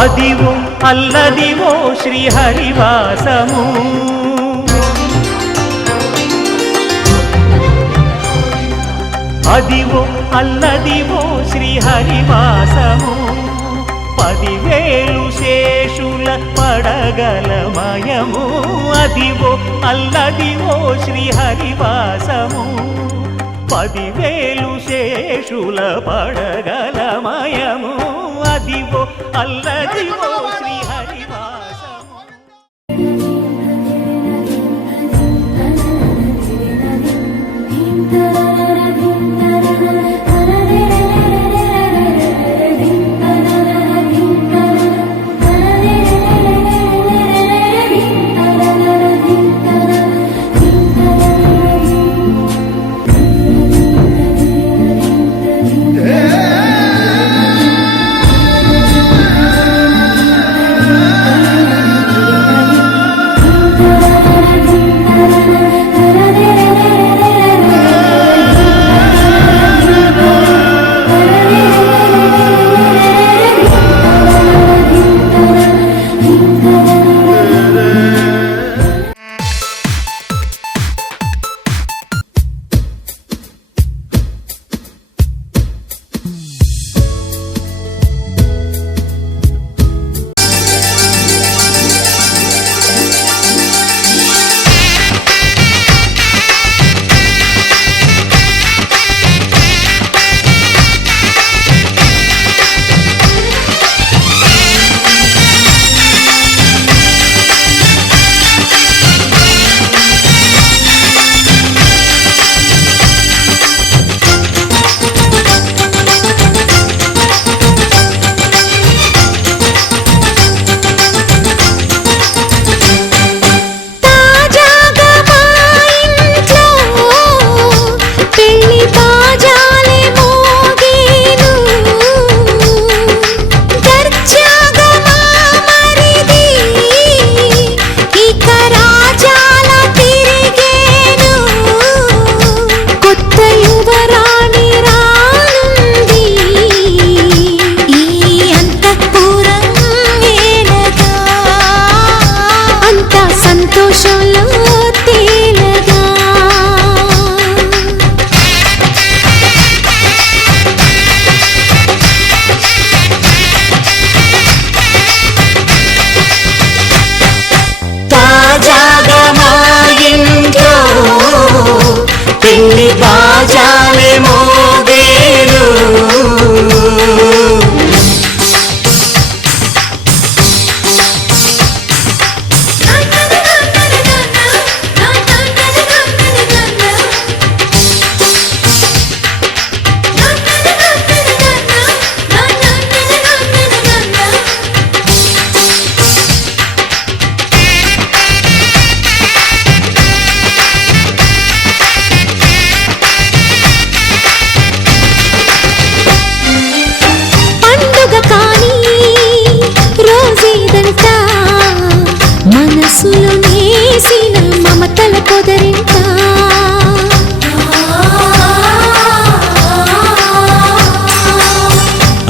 అదివో అల్లదివో శ్రీహరివాసము అదివో అల్లదివో శ్రీహరివాసము 10,000 శేషుల పడగలమయము అదివో అల్లదివో శ్రీహరివాసము 10,000 శేషుల పడగలమయము అదివో అల్లదివో శ్రీహరివాసము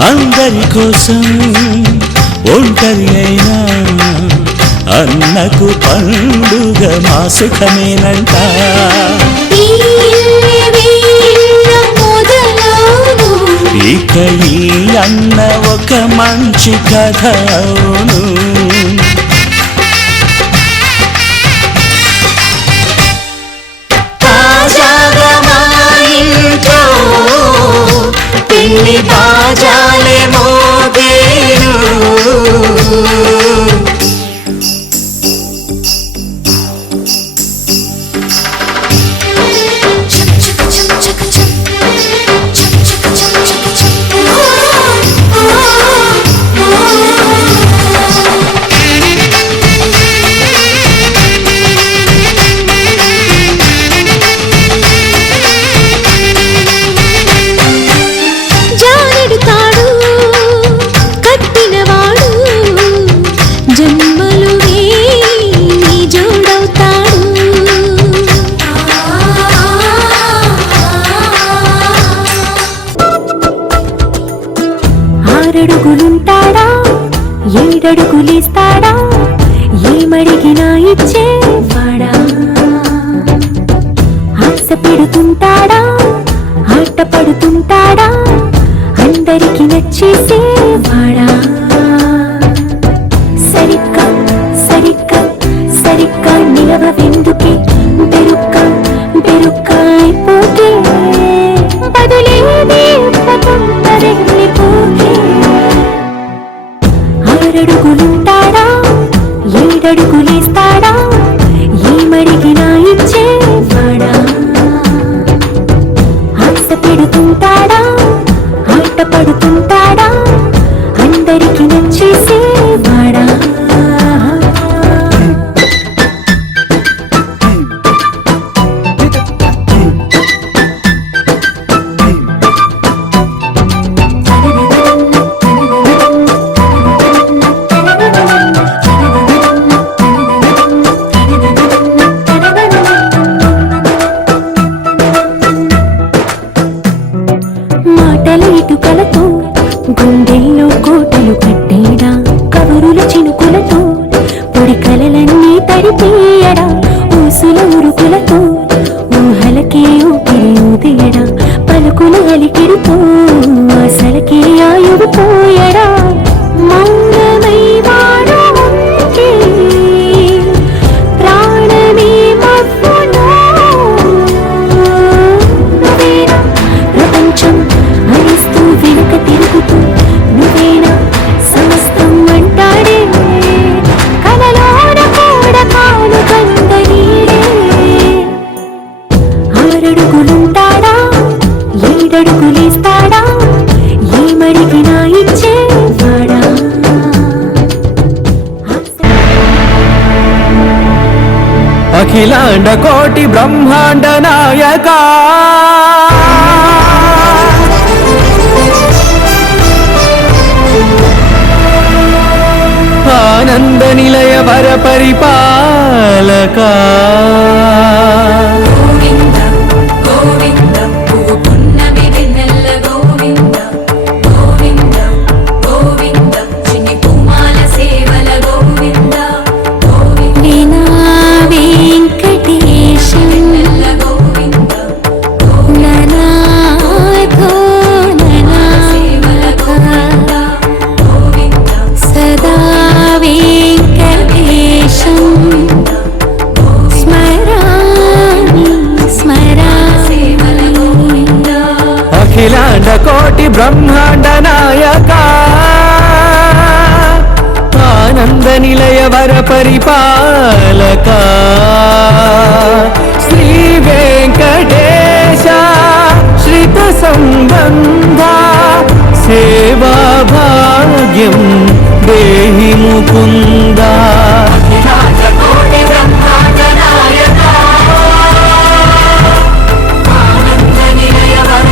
అందరి కోసం ఒంటరి అయినా అన్నకు పండుగ మా సుఖమేనంట ఇక ఈ అన్న ఒక మంచి కథ అవును పెళ్లి బాజాలే మోగేను జానెడు తాడు నచ్చేసేవాడా సరిగ్గా సరిగ్గా సరిగ్గా నిలవెందుకే బెరుక్క అయిపోతే బదులేది ఇవ్వకుండా వెళ్ళిపోతే 6 అడుగులుంటాడా 7 అడుగులేస్తాడా ఏమడిగినా ఇచ్చేవాడా ఆశ పెడుతుంటాడా ఆట పడుతుంటాడా అందరికి నచ్చేసేవాడా మాటల ఇటుకలతో గుండెల్లో కోటలు కట్టేడా కబురుల చినుకులతో పొడి కలలన్నీ తడిపేయడా ఊసుల ఉరుకులతో ఊహలకే ఊపిరి ఊదేయడా పలుకుల అలికిడితో ఆశలకే ఆయువు పోయడా మౌనమై వాడు ఉంటే ప్రాణమే మబ్బులో నువ్వేనా ప్రపంచం అరిస్తూ వెనుక తిరుగుతూ నువ్వేనా సమస్తం అంటాడే కలలోన కూడా కాను కంద నీడే 6 అడుగులుంటాడా 7 అడుగులేస్తాడా ఏమడిగినా ఇచ్చేవాడా అఖిలాండ కోటి బ్రహ్మాండ నాయక ఆనంద నిలయ వర పరిపాలక గోవింద గోవింద పున్నమి వెన్నెల గోవింద గోవింద గోవింద చిన్ని కుమాల సేవల గోవింద గోవింద వీణా వెంకటేశం వెన్నెల గోవింద ననాథో సేవల గోవింద గోవింద సదా వెంకటేశం స్మరామి సేవల గోవింద అఖిలాండ కోటి బ్రహ్మాండ నాయక ఆనంద నిలయ వర పరిపాలక శ్రీ వెంకటేశ శ్రిత సంబంధ సేవా భాగ్యం దేహి ముకుంద కోటి బ్రహ్మాండ నాయక ఆనంద నిలయ వర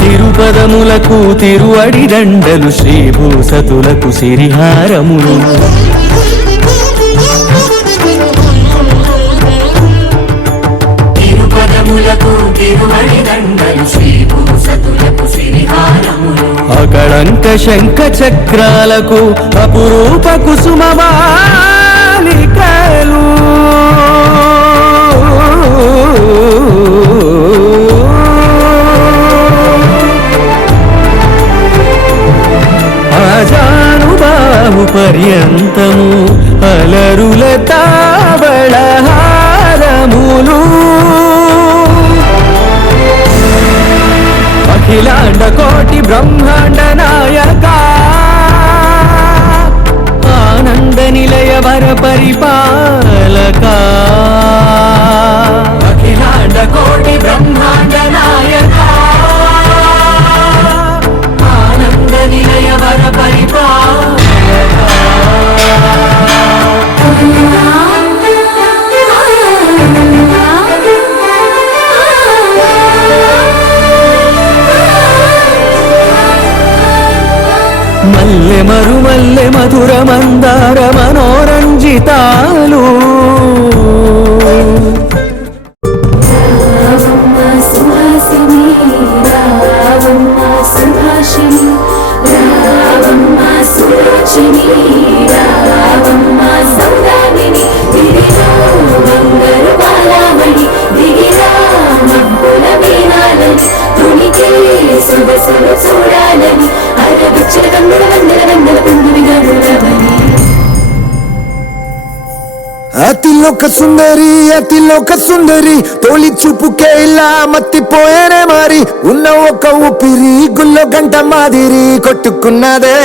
తిరుపదములకు తిరువడి దండలు శ్రీభూసతులకు సిరిహారములు తిరుపదములకు తిరువడి దండలు శ్రీభూసతులకు సిరిహారములు అకళంక శంఖ చక్రాలకు అపురూప కుసుమమాలికలు ఆజానుబాహు పర్యంతము అలరుల తావళహారములు అఖిలాండ కోటి బ్రహ్మాండ నాయక ఆనంద నిలయ వర పరిపాలక అఖిలాండ కోటి బ్రహ్మాండ నాయక ఆనంద నిలయ వర పరిపాలక మల్లె మరుమల్లె మధుర మందార మనోరంజితాలు సుహాసిని రావమ్మ సుభాషిణి రావ అతిలోక సుందరి తోలి చూపుకే ఇలా మత్తిపోయేనే మరి ఉన్న ఒక ఊపిరి గుల్లో గంట మాదిరి కొట్టుకున్నదే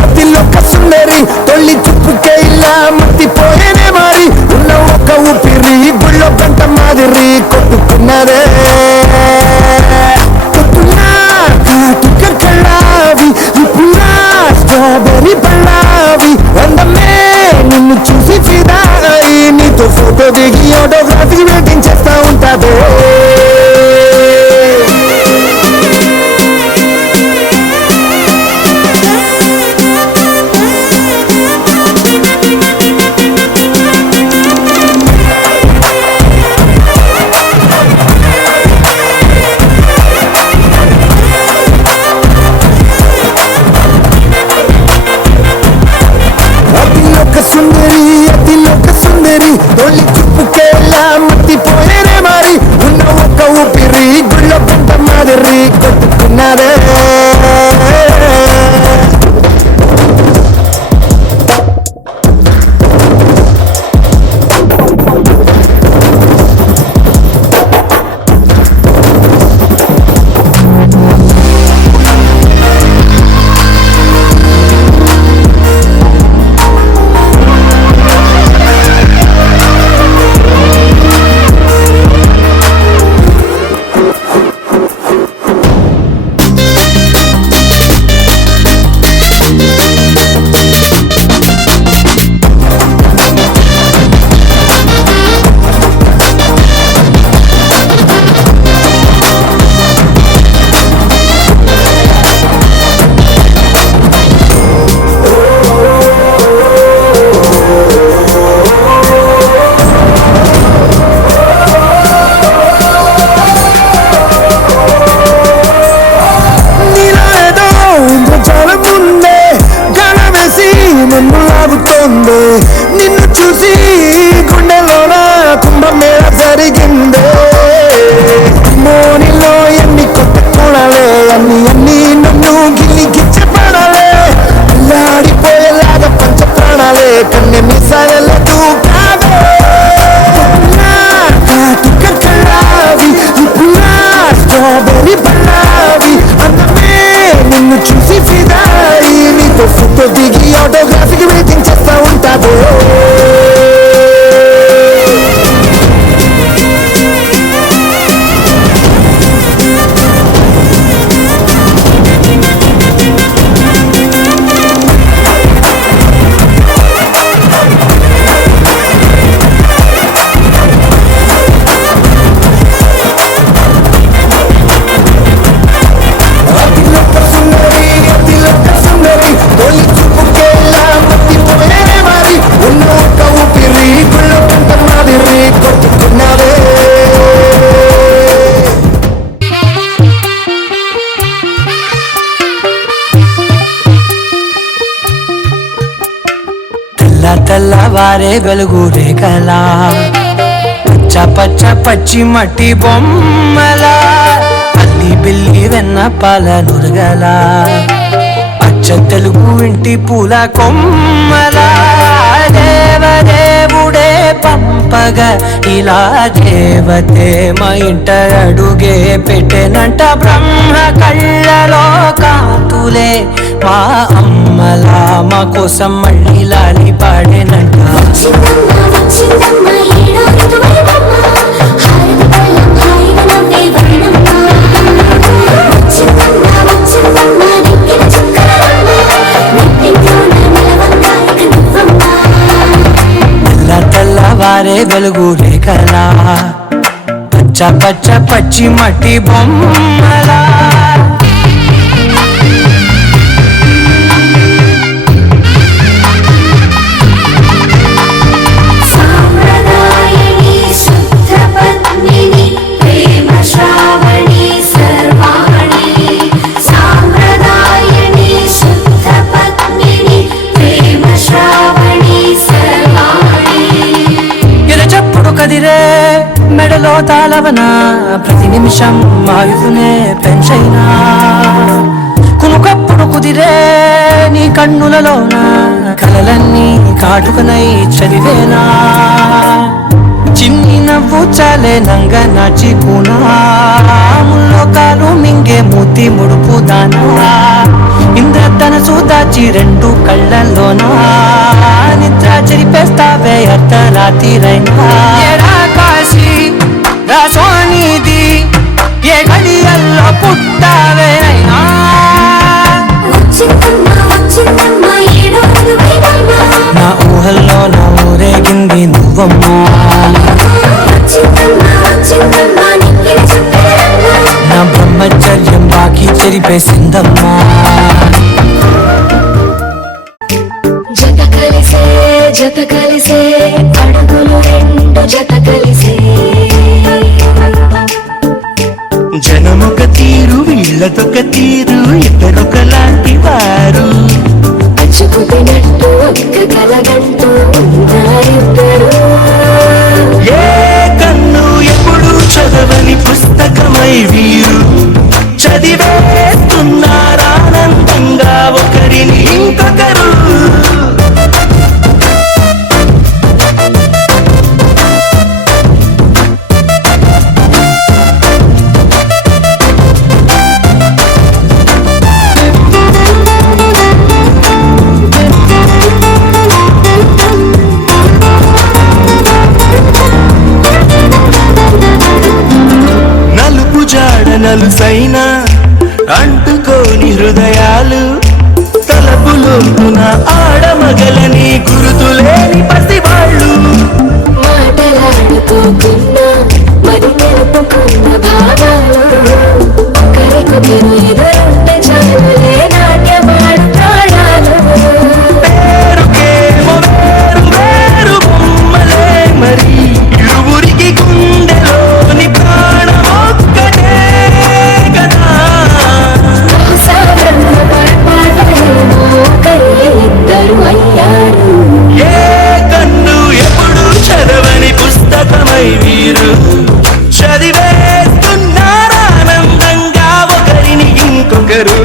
అతిలోక సుందరి తొలి చూపుకే ఇలా మత్తిపోయేనే మరి ఉన్న ఒక ఊపిరి గుళ్ళో గంట మాదిరి కొట్టుకున్నదే కాటుక కళ్ళావి ఇప్పుడా స్ట్రాబెర్రీ పళ్ళావి అందమే నిన్ను చూసి ఫిదాయి నీతో ఫోటో దిగి ఆటోగ్రాఫీ వెయిటింగ్ చేస్తా ఉంటాదే అతిలోక సుందరి తొలి చూపుకే ఇలా మత్తిపోయేనే మరి ఉన్న ఒక ఊపిరి గుళ్ళో గంట మాదిరి కొట్టుకున్నదే నిన్ను చూసి గుండెలోన కుంభమేళ జరిగిందే మోనిలో ఎన్ని కొత్త కోణాలే అన్ని నన్ను గిల్లి గిచ్చపడాలే లాడిపోయేలాగా పంచ ప్రాణాలే కన్నె మిసాయల దూకావే కాటుక కళ్ళావి ఇప్పుడా స్ట్రాబెర్రీ పళ్ళావి అందమే నిన్ను చూసి ఫిదాయి నీతో ఫోటో దిగి ఆటోగ్రాఫీకి వెయిటింగ్ చేస్తా ఉంటాదే అతిలోక సుందరి తొలి చూపుకే ఇలా మత్తిపోయేనే మరి ఉన్న ఒక ఊపిరి గుళ్ళో గంట మాదిరి కొట్టుకున్నదే తెల్లవారే వెలుగు రేఖలా పచ్చ పచ్చి మట్టి బొమ్మలా అల్లి బిల్లి వెన్న పాల నురగలా అచ్చ తెలుగు ఇంటి పూల కొమ్మలా దేవదేవుడే పంపగా ఇలా దేవతే మా ఇంట అడుగే పెట్టెనంట బ్రహ్మ కళ్ళలో కాంతులే మా అమ్మలా మా కోసం మళ్ళీ లాలి పాడేనంట తెల్లవారే వెలుగు రేఖలా పచ్చ పచ్చి మట్టి బొమ్మలా श्रावणी सर्वाणी కలవనా ప్రతి నిమిషం ఆయుధునే పెంచైనా కునుకప్పుడు కుదిరే నీ కన్నులలోన కలలన్నీ కాటుకనై చదివేనా చిన్ని నవ్వు చాలే నంగ నాచి ముల్లోకాలు మింగే మూతి ముడుపు దానా ఇంద్రధనసు దాచి రెండు కళ్ళల్లోనా నిద్ర చెరిపేస్తావే అర్ధరాత్రిరైనా ఎడా కాశీ రాసోనిది ఏ గడియల్లో పుట్టావే అయినా నా ఊహల్లో నా ఊరేగింది నువ్వమ్మా నా బ్రహ్మచర్యం బాకీ చెరిపేసిందమ్మా జత కలిసే జత కలిసే అడుగులు రెండు జత కలిసే జనమొక తీరు వీళ్ళదొక తీరు ఇద్దరొకలాంటి వారు అచ్చుకుతినట్టు ఒక్క కలగంటూ ఉన్నారిద్దరు ఏ కన్ను ఎప్పుడు చదవని పుస్తకమై వీరు చదివేస్తున్నారానందంగా ఒకరిని ఇంకొకరు నలుసైన అంటుకోని హృదయాలు తలపులోన ఆడమగలని గురుతులేని పసివాళ్ళు మాటలాడుకోకున్నా మరి తెలుపుకున్న భావాలు ఒకరికొకరు ఎదురుంటే చాలులే నాట్యమాడు ప్రాణాలు పేరుకేమో వేరు వేరు బొమ్మలే మరి ఇరువురికి గుండెలోని ప్రాణమొక్కటే కదా ఇద్దరు అయ్యారు ఏ కన్ను ఎప్పుడు చదవని పుస్తకమై వీరు చదివేస్తున్నారానందంగా ఒకరిని ఇంకొకరు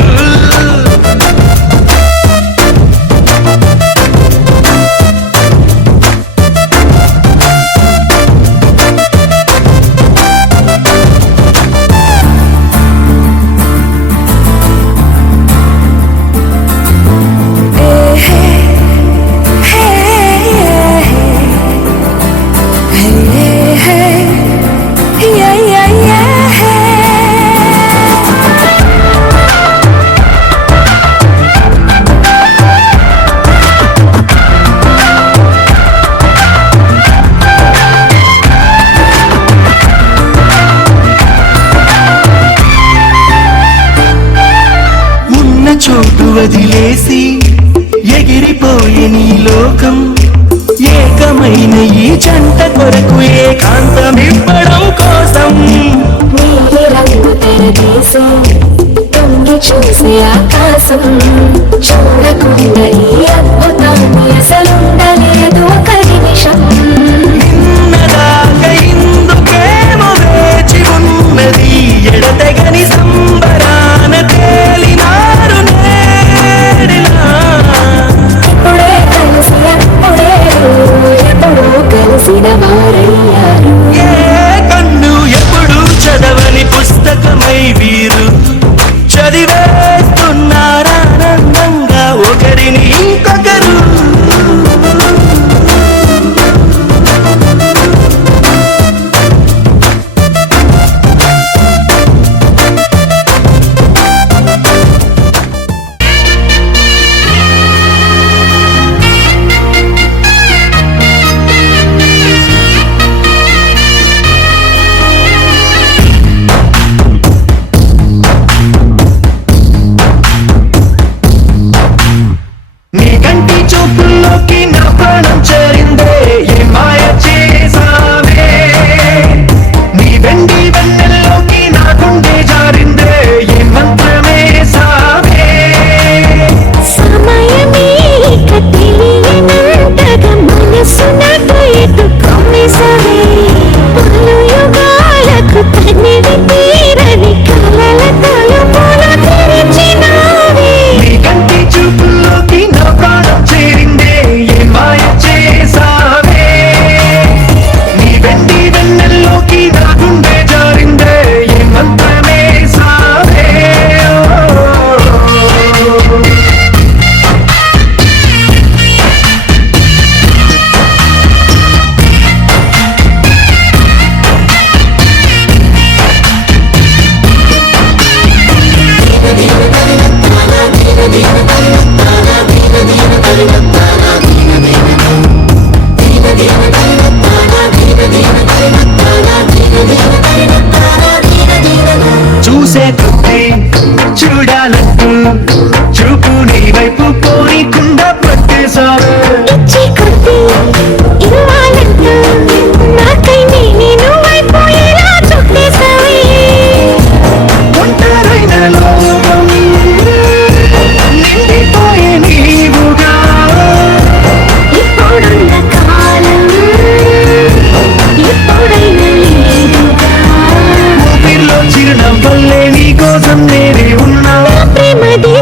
చోటు వదిలేసి ఎగిరిపోయే నీ లోకం ఏకమైన ఈ జంట కొరకు ఏకాంతమివ్వడం కోసం నీలి రంగు తెరదీసి తొంగి చూసే ఆకాశం చూడకుండా ఈ అద్భుతాన్ని అసలుండలేదు ఒక నిమిషం నిన్నదాకా ఇందుకేమో వేచి ఉన్నది ఎడతెగని సంబరాన తేలినారు నేడిలా ఇప్పుడే కలిసి అప్పుడే ఎప్పుడూ కలిసిన వారయ్యారు ఏ కన్ను ఎప్పుడు చదవని పుస్తకమై వీరు చదివేస్తున్నారానందంగా ఒకరిని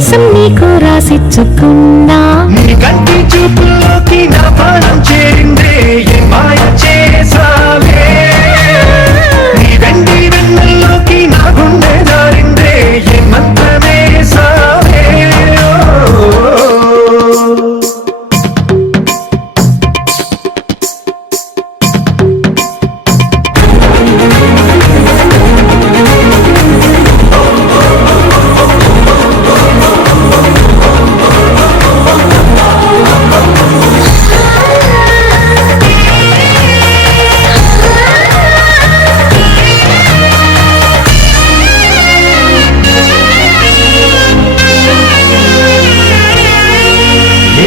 దేశం నీకు రాసిచ్చుకున్నా నీ కంటి చూపుల్లోకి నా ప్రాణం చేరిందే ఏ మాయ చేసావే నీ వెండి వెన్నెల్లోకి నా గుండె జారిందే ఏ మంత్రమే సావే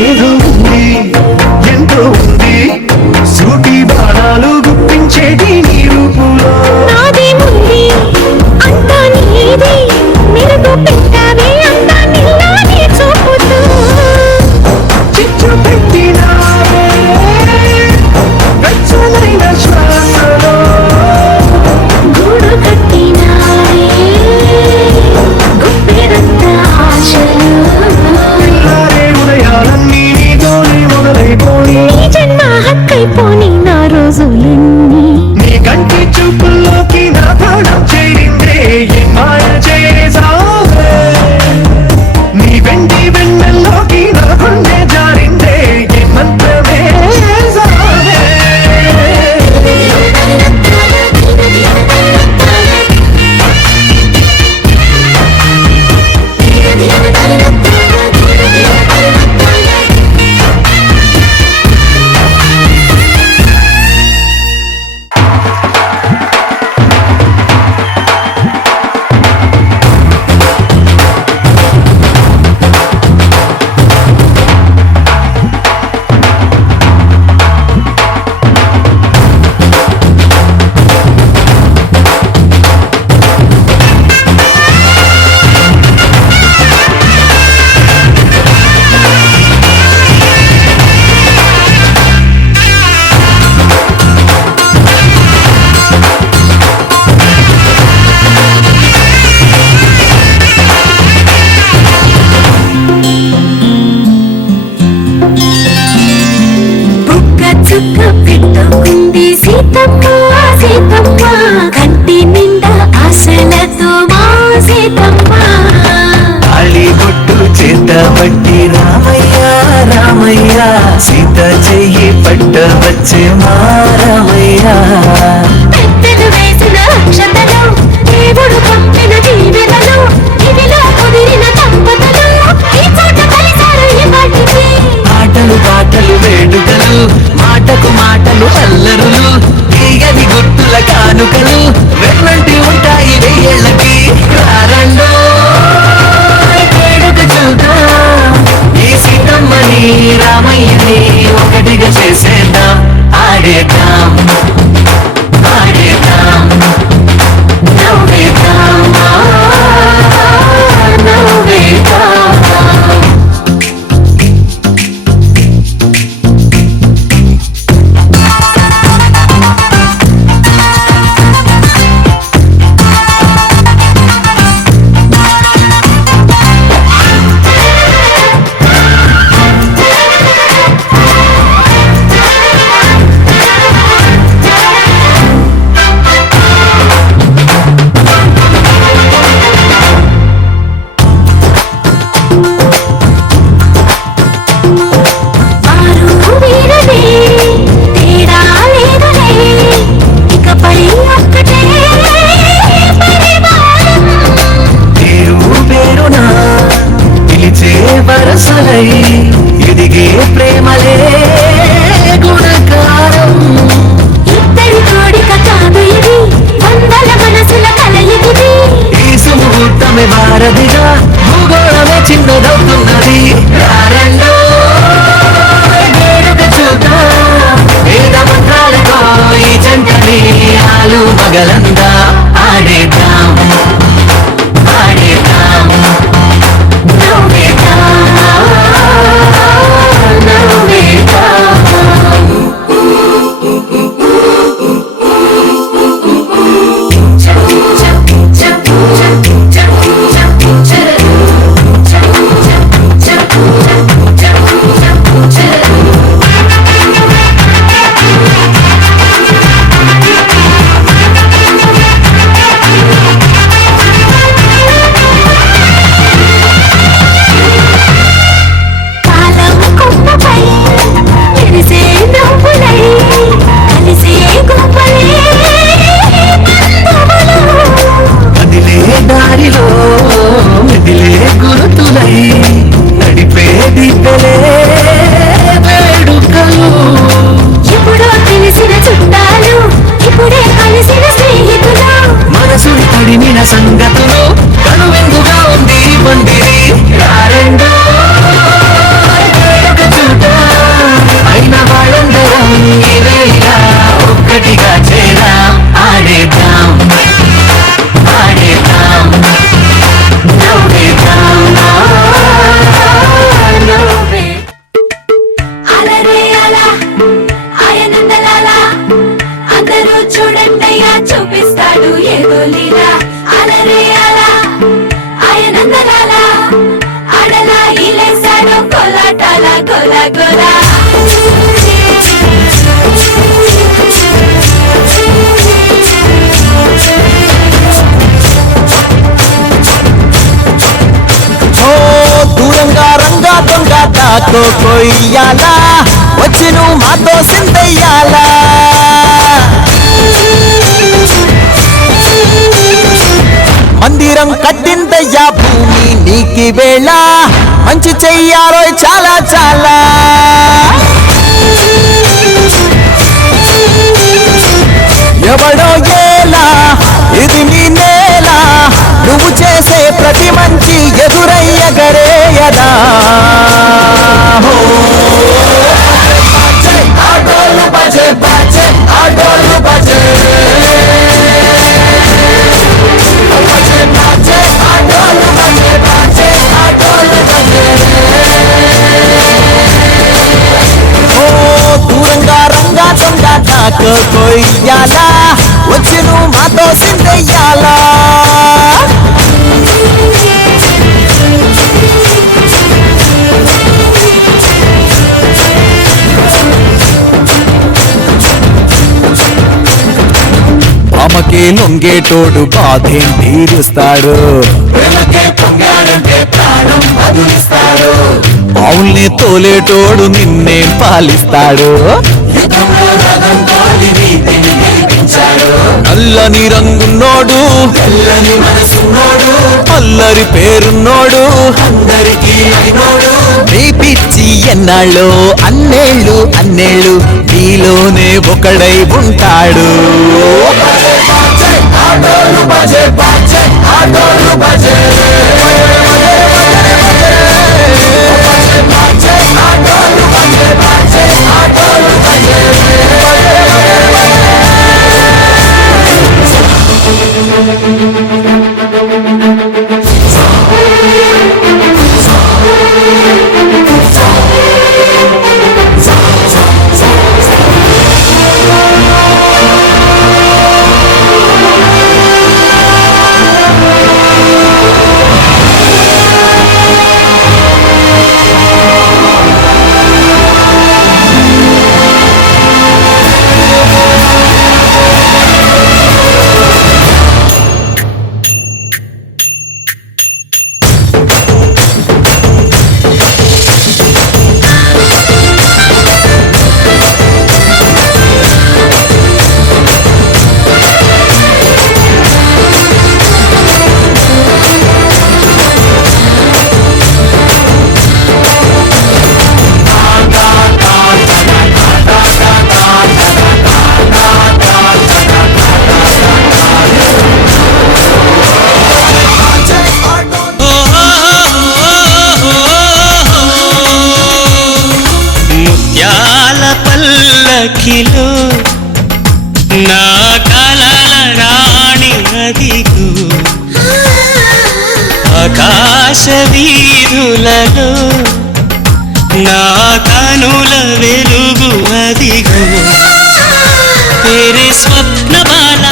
ఏదో ఉంది ఎంతో ఉంది సూటి బాణాలు గుప్పించేది నీ రూపులో నాదేముంది అంతా నీది మెరుగు పెట్టావే అంతా నీలానే చూపుతూ చిచ్చు పెట్టినావే వెచ్చనైన శ్వాసలో గూడు కట్టినావే గుప్పెడంత ఆశలు పిల్లారే ఉదయాలన్నీ నీతోనే మొదలైపోయి నీ జన్మ హక్కైపోని నా రోజులన్నీ నీ కంటి చూపుల్లోకి నా ప్రాణం చేరిందే ఏ మాయ చేసావే నీ వెండి వెన్నెల్లోకి నా గుండె జారిందే ఏ మంత్రమే సావే బుక్క చుక్క పెట్టుకుంది సీతమ్మ సీతమ్మ కంటి నిండా ఆశలతో మా సీతమ్మ తాళి బొట్టు చేత పట్టి రామయ్య రామయ్య సీత చెయ్యి పట్ట వచ్చే మా రామయ్య పెద్దలు వేసిన అక్షతలు దేవుడు పంపిన దీవెనలు ఇవిలో కుదిరిన దంపతులు ఈ చోట కలిసారు ఈ పాటికి ఆటలు పాటలు వేడుకలు మాటకు మాటలు అల్లరులు తీయని గుర్తుల కానుకలు వెన్నంటి ఉంటాయి వెయ్యేళ్ళకి రారండో వేడుక చూద్దాం ఈ సీతమ్మని రామయ్యని ఒకటిగా చేసేద్దాం ఆడేద్దాం నడిమిన సంగతులు కనువిందుగా ఉంది బండిరి రెండు ఒక చోట అయిన వాళ్ళందరం ఇదేలా ఒక్కటిగా చేరాం ఆడేద్దాం ఆడేద్దాం నవ్వేద్దాం నవ్వే అలరే అలా ఆయనందలాలా అందరూ చూడండయ్యా చూపిస్తాడు ఏదో లీలా అలరే అలా ఆయనందలాలా ఆడలా ఇలేసాడు కోలాటాల గోల గోల ఓ దూరంగా రంగా దొంగ దాతో కొయ్యాలా వచ్చి నువ్వు మాతో సిందయ్యాలా మందిరం కట్టిందయ్యా భూమి నీకి వేళ మంచి చెయ్యాలో చాలా చాలా ఎవడో ఏలా ఇది నీ నేల నువ్వు చేసే ప్రతి మంచి ఎదురయ్యగరేయదా ఆటోలు బజే బజే ఆటోలు బజే దూరంగా రంగా దొంగ దాకా కొయ్యాలా వచ్చి నువ్వు మాతో సిందయ్యాలా ఆమెకే లొంగేటోడు బాధేం తీరుస్తాడు ఆవుల్ని తోలేటోడు నిన్నే పాలిస్తాడు నల్లని రంగున్నోడు అల్లరి పేరున్నోడు నీ పిచ్చి ఎన్నాళ్ళు అన్నేళ్ళు అన్నేళ్ళు నీలోనే ఒకడై ఉంటాడు ఆటోలు బజే బజే ఆటోలు బజే పల్లకిలో నా కలల రాణి అదిగో ఆకాశ వీధులలో నా కనుల వెలుగు అదిగో తేరే స్వప్నమాల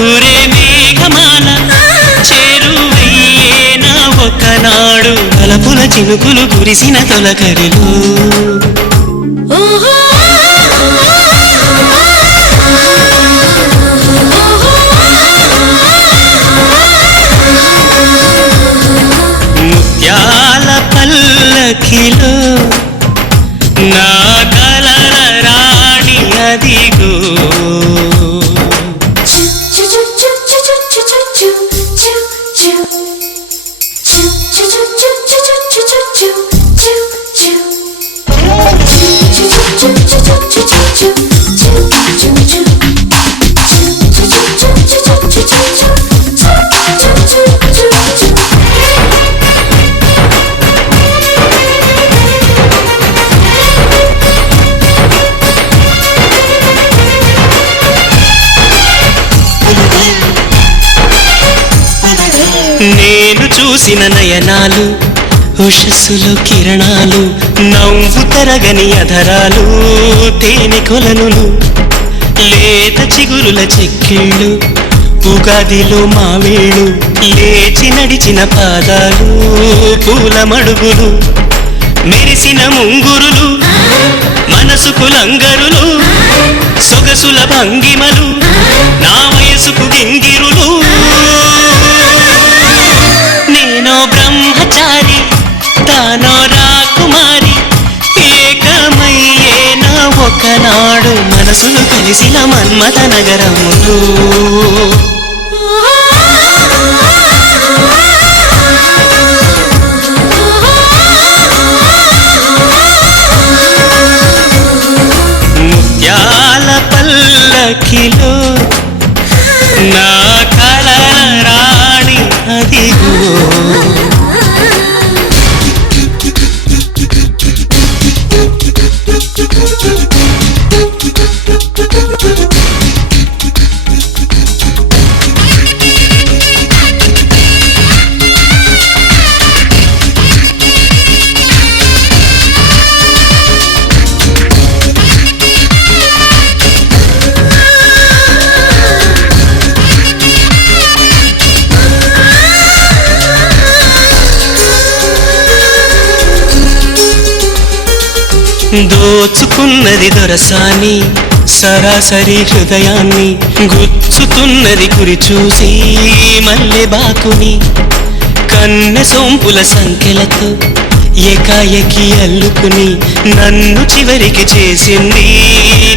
ఊరే మేఘమాల చేరువయ్యేన ఒకనాడు తలపుల చినుకులు కురిసిన తొలకరిలో ముత్యాల పల్లకిలో నా కలల రాణి అదిగో Choo choo choo choo choo choo choo choo choo choo choo choo చూసిన నయనాలు ఉషస్సులో కిరణాలు నవ్వు తరగని అధరాలు తేనె కొలనులు లేత చిగురుల చెక్కిళ్ళు ఉగాదిలో మావేళ్ళు లేచి నడిచిన పాదాలు పూల మడుగులు మెరిసిన ముంగురులు మనసుకు లంగరులు సొగసుల భంగిమలు నా వయసుకు గింగిరులు నేనో బ్రహ్మచారి తానో రాకుమారి ఏకమయ్యేనా ఒకనాడు మనసులు కలిసిన మన్మథ నగరములు ముత్యాల పల్లకిలో నా కలల రాణి అదిగో దోచుకున్నది దొరసాని సరాసరి హృదయాన్ని గుచ్చుతున్నది గురి చూసి మల్లె బాకుని కన్నె సొంపుల సంఖ్యలతో ఏకాయకి అల్లుకుని నన్ను చివరికి చేసింది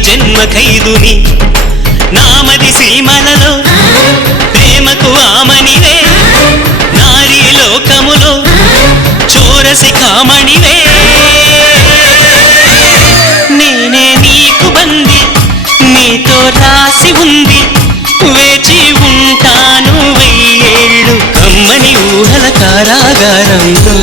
జన్మ ఖైదుని నామది సీమలలో ప్రేమకు ఆమనివే నారీ లోకములో చోరసి కామణివే నేనే నీకు బంది నీతో రాసి ఉంది వేచి ఉంటాను వెయ్యేళ్ళు కమ్మని ఊహల కారాగారంలో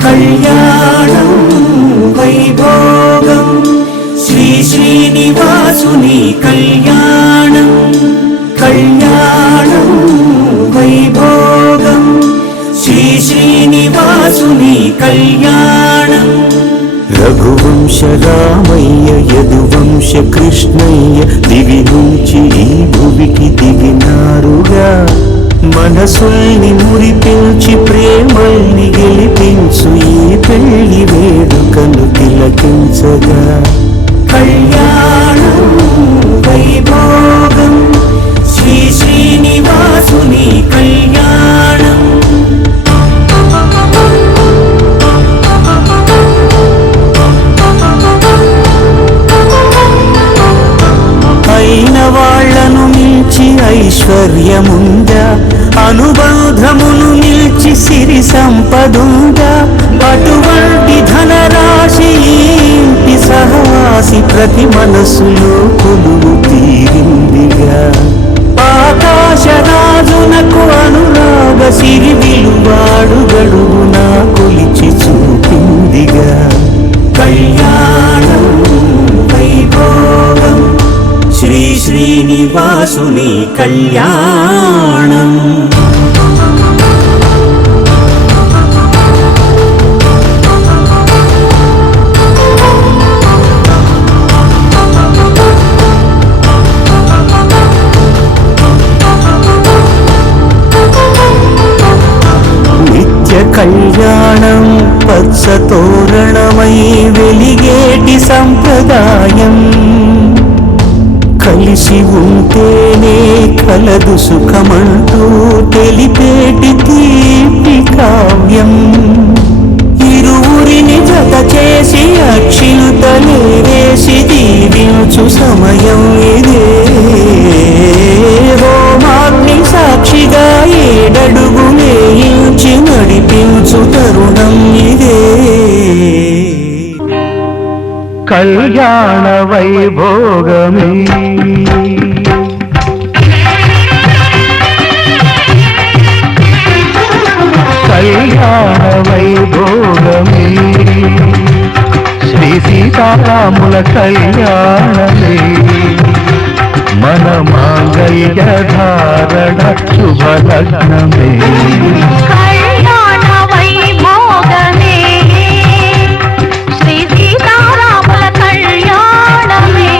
కళ్యాణం వైభోగం శ్రీ శ్రీనివాసుని కళ్యాణం కళ్యాణం వైభోగం శ్రీ శ్రీనివాసుని కళ్యాణం రఘువంశ రామయ్య యదువంశ కృష్ణయ్య దివి నుంచి ఈ భువికి దిగినారుగా మనసుల్ని మురిపించి ప్రేమల్ని గెలిపించు ఈ పెళ్లి వేడుకను తిలకించగా కళ్యాణం వైభోగం శ్రీ శ్రీనివాసుని కళ్యాణం అయిన వాళ్లను మించి ఐశ్వర్యముందా అనుబంధమును నిల్చి సిరి సంపదుందా అటువంటి ధనరాశి ఇంటి సహవాసి ప్రతి మనసులో కొలువు తీరిందిగా ఆకాశరాజునకు అనురాగ సిరి విలువాడు గడువునా కొలిచి చూపిందిగా కళ్యాణం వైభోగం శ్రీ శ్రీనివాసుని కళ్యాణం నిత్య కళ్యాణం పచ్చ తోరణమై వెలిగేటి సంప్రదాయం కలిసి ఉంటేనే కలదు సుఖమంటూ తెలిపేటి తీపి కావ్యం ఇరువురిని జత చేసి అక్షింతలే వేసి కళ్యాణ వైభోగమే కళ్యాణ వైభోగమే శ్రీ సీతారాముల కళ్యాణమే మన మాంగళ్య ధారణ శుభలగ్నమే కళ్యాణ వైభోగమే శ్రీ సీతారాముల కళ్యాణమే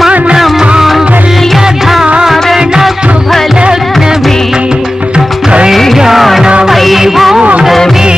మన మాంగళ్య ధారణ శుభలగ్నమే కళ్యాణ వైభోగమే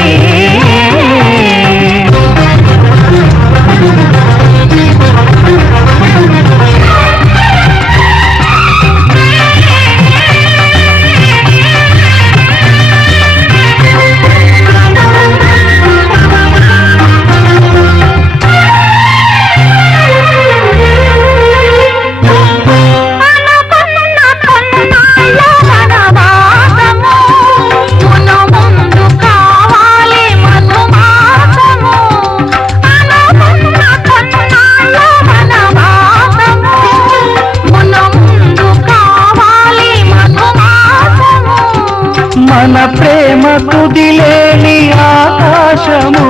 మన ప్రేమ కుదిలేని ఆకాశము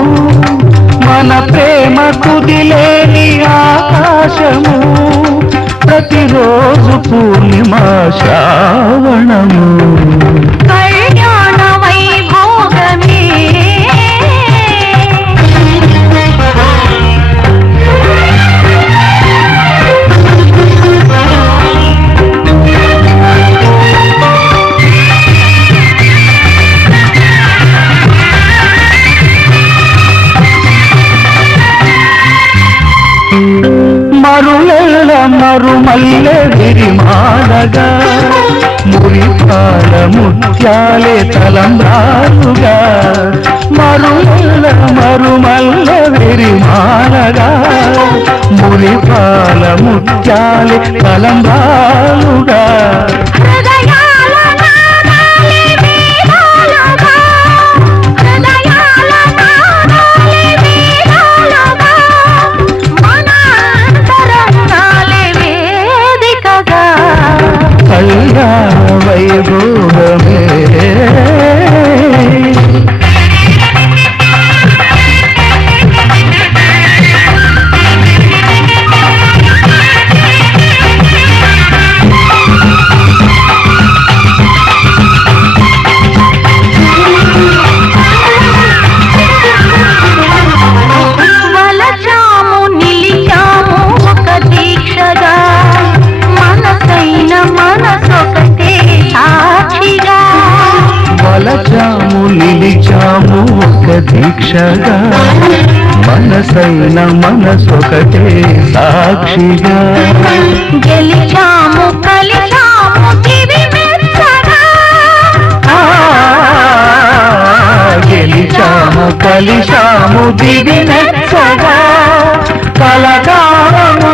మన ప్రేమ కుదిలేని ఆకాశము ప్రతిరోజు పూర్ణిమా శ్రావణము కళ్యాణ వైభోగమే మరులెల్ల మరుమల్లె విరిమాలగా మురిపాల ముత్యాలే తలంబ్రాలుగా మరులెల్ల మరుమల్లె విరిమాలగా మురిపాల ముత్యాలే తలంబ్రాలుగా హృదయాల నాదాలే వేదాలుగా హృదయాల నాదాలే వేదాలుగా మన అంతరంగాలే వేదికగా కళ్యాణ వైభోగమే వలచాము నిలిచాము ఒక దీక్షగా మనసైన మనసొకటే సాక్షిగా వలచాము నిలిచాము ఒక దీక్షగా మనసైన మనసొకటే సాక్షిగా గెలిచాము కలిచాము దివి మెచ్చగా ఆ, గెలిచాము కలిశాము దివి నెచ్చగా కలకాలముందాము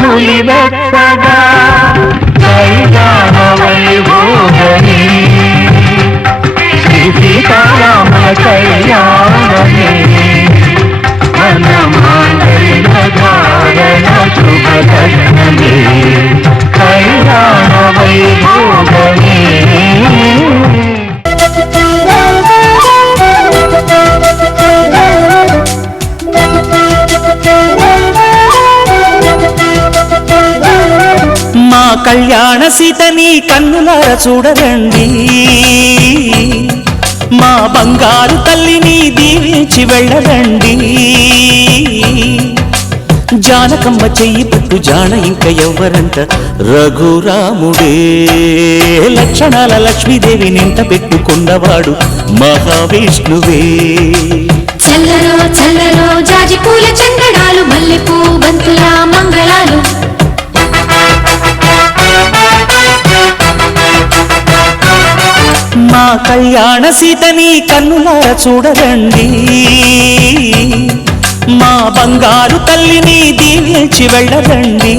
నులివెచ్చగా కళ్యాణ వైభోగమే శ్రీ సీతారాముల కళ్యాణమే మన మాంగళ్య ధారణ శుభలగ్నమే కళ్యాణ వైభోగమే మా కళ్యాణ సీతని కన్నులార చూడరండి మా బంగారు తల్లిని దీవించి వెళ్ళరండి జానకమ్మ చెయ్యి పట్టు జాన ఇంక ఎవ్వరంట రఘురాముడే లక్షణాల లక్ష్మీదేవి నింట పెట్టుకున్నవాడు మహావిష్ణువే చల్లరో చల్లరో జాజి పూల చందనాలు మల్లెపూ బంతుల మంగళాలు మా కళ్యాణ సీతని కన్నులార చూడరండి మా బంగారు తల్లిని దీవించి వెళ్ళరండి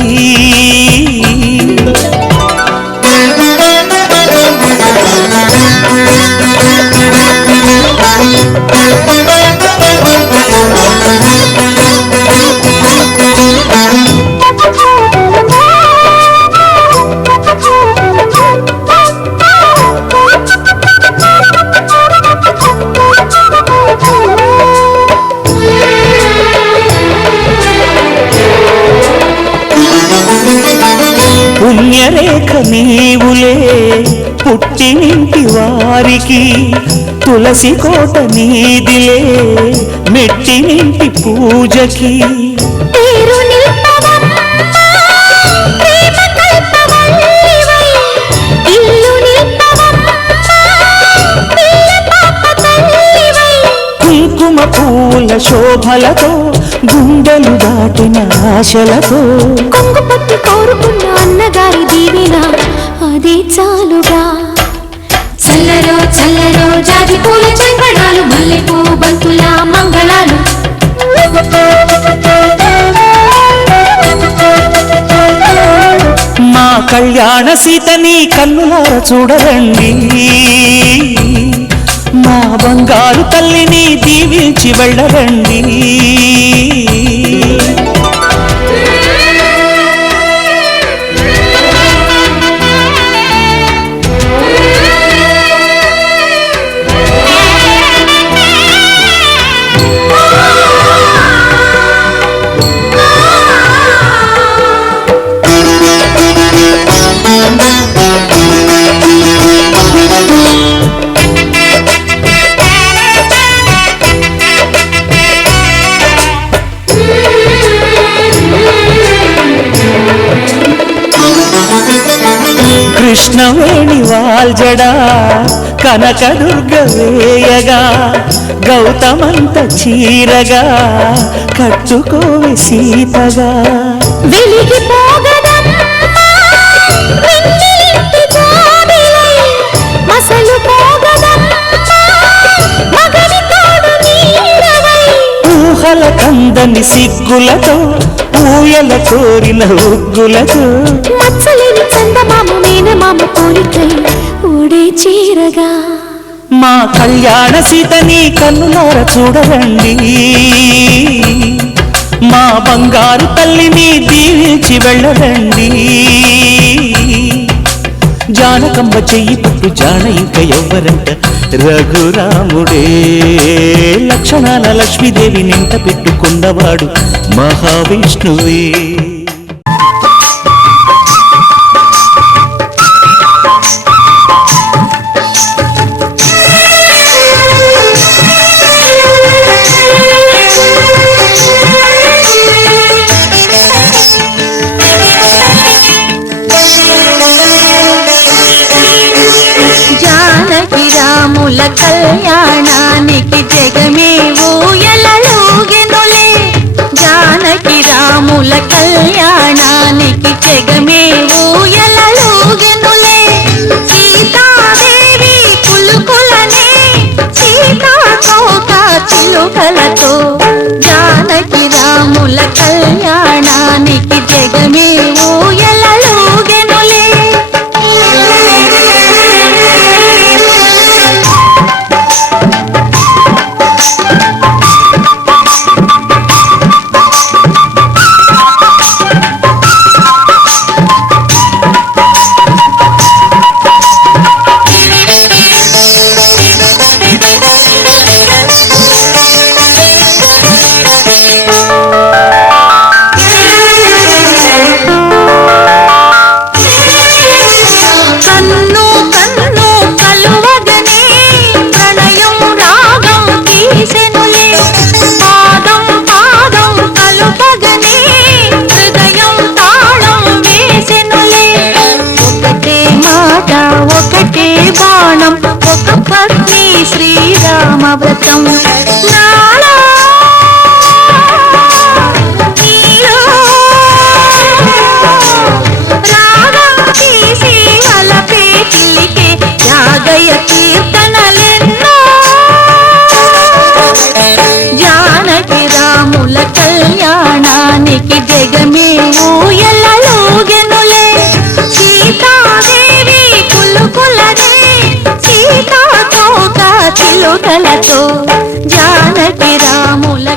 పుణ్యరేఖ నీవులే పుట్టినింటి వారికి తులసి కోట నీదిలే మెట్టినింటి పూజకి పేరు నిల్పవమ్మా, ప్రేమ కల్పవల్లివై. ఇల్లు నిల్పవమ్మా, పిల్ల పాప తల్లివై. కుంకుమ పూల శోభలతో గుండెలు దాటిన ఆశలతో కొంగు పట్టి కోరుకున్న అన్నగారి దీవెన అదే చాలుగా. చల్లరో చల్లరో జాజి పూల చంగడాలు మల్లెపూ బంతుల మంగళాలు మా కళ్యాణ సీతని కన్నులార చూడరండి, మా బంగారు తల్లిని దీవించి వెళ్ళరండి. కృష్ణవేణి వాల్జడా కనకదుర్గ వేయగా గౌతమంత చీరగా కట్టుకోవి సీతగా. వెలిగిపోగదమ్మా, వెన్నెలింటి జాబిలై. మసలుపోగదమ్మా, మగని తోడు నీడవై. ఊహల కందని సిగ్గులతో ఊయల కోరిన ఉగ్గులతో మచ్చలేని చందమామ మేనమామ పోలికై ఊడే చీరగా. మా కళ్యాణ సీతని కన్నులార చూడరండి, మా బంగారు తల్లిని దీవించి వెళ్ళరండి. జానకమ్మ చెయ్యి పట్టు జాన ఇంక ఎవ్వరంట రఘురాముడే. లక్షణాల లక్ష్మీదేవి నింట పెట్టుకున్నవాడు మహావిష్ణువే. జానకి రాముల కళ్యాణానికి జగమే ఊయలలుగెనులే. జానకి రాముల కళ్యాణానికి జగమే ఊయలలుగెనులే. సీతాదేవి పులుకులనే సీతాకోక చిలుకలతో. జానకి రాముల కళ్యాణానికి జగమే ఊయలలుగెనులే. వ్రతం నాలో నీలో రాగం తీసి అలపే చిలికే యాగయ కీర్తనలెన్నో జానకి రాముల కళ్యాణానికి జగమే ఊయలలుగెనులే సీతాదేవి కులుకులనే సీతాకోక చిలుకలతో జానకి రాముల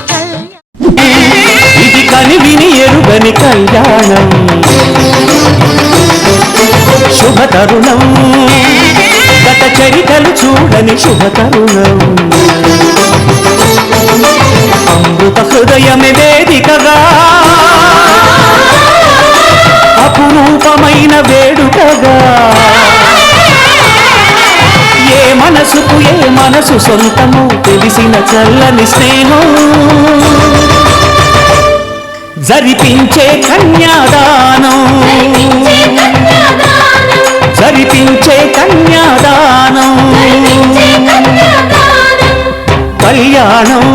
ఇది కని విని ఎరుగని కళ్యాణం శుభ తరుణం గత చరితలు చూడని శుభ తరుణం అమృత హృదయమే వేదికగా అపురూప అపురూపమైన వేడుకగా ఏ మనసుకు ఏ మనసు సొంతము తెలిసిన చల్లని స్నేహం జరిపించే కన్యాదానం జరిపించే కన్యాదానం కళ్యాణం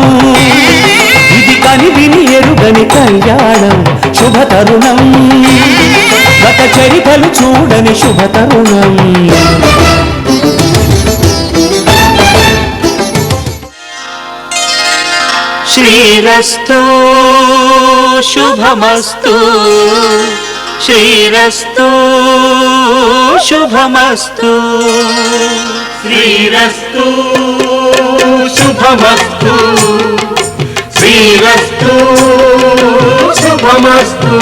ఇది కని విని ఎరుగని కళ్యాణం శుభ తరుణం గత చరితలు చూడని శుభ తరుణం శ్రీరస్తు శుభమస్తు శ్రీరస్తు శుభమస్తు శ్రీరస్తు శుభమస్తు శ్రీరస్తు శుభమస్తు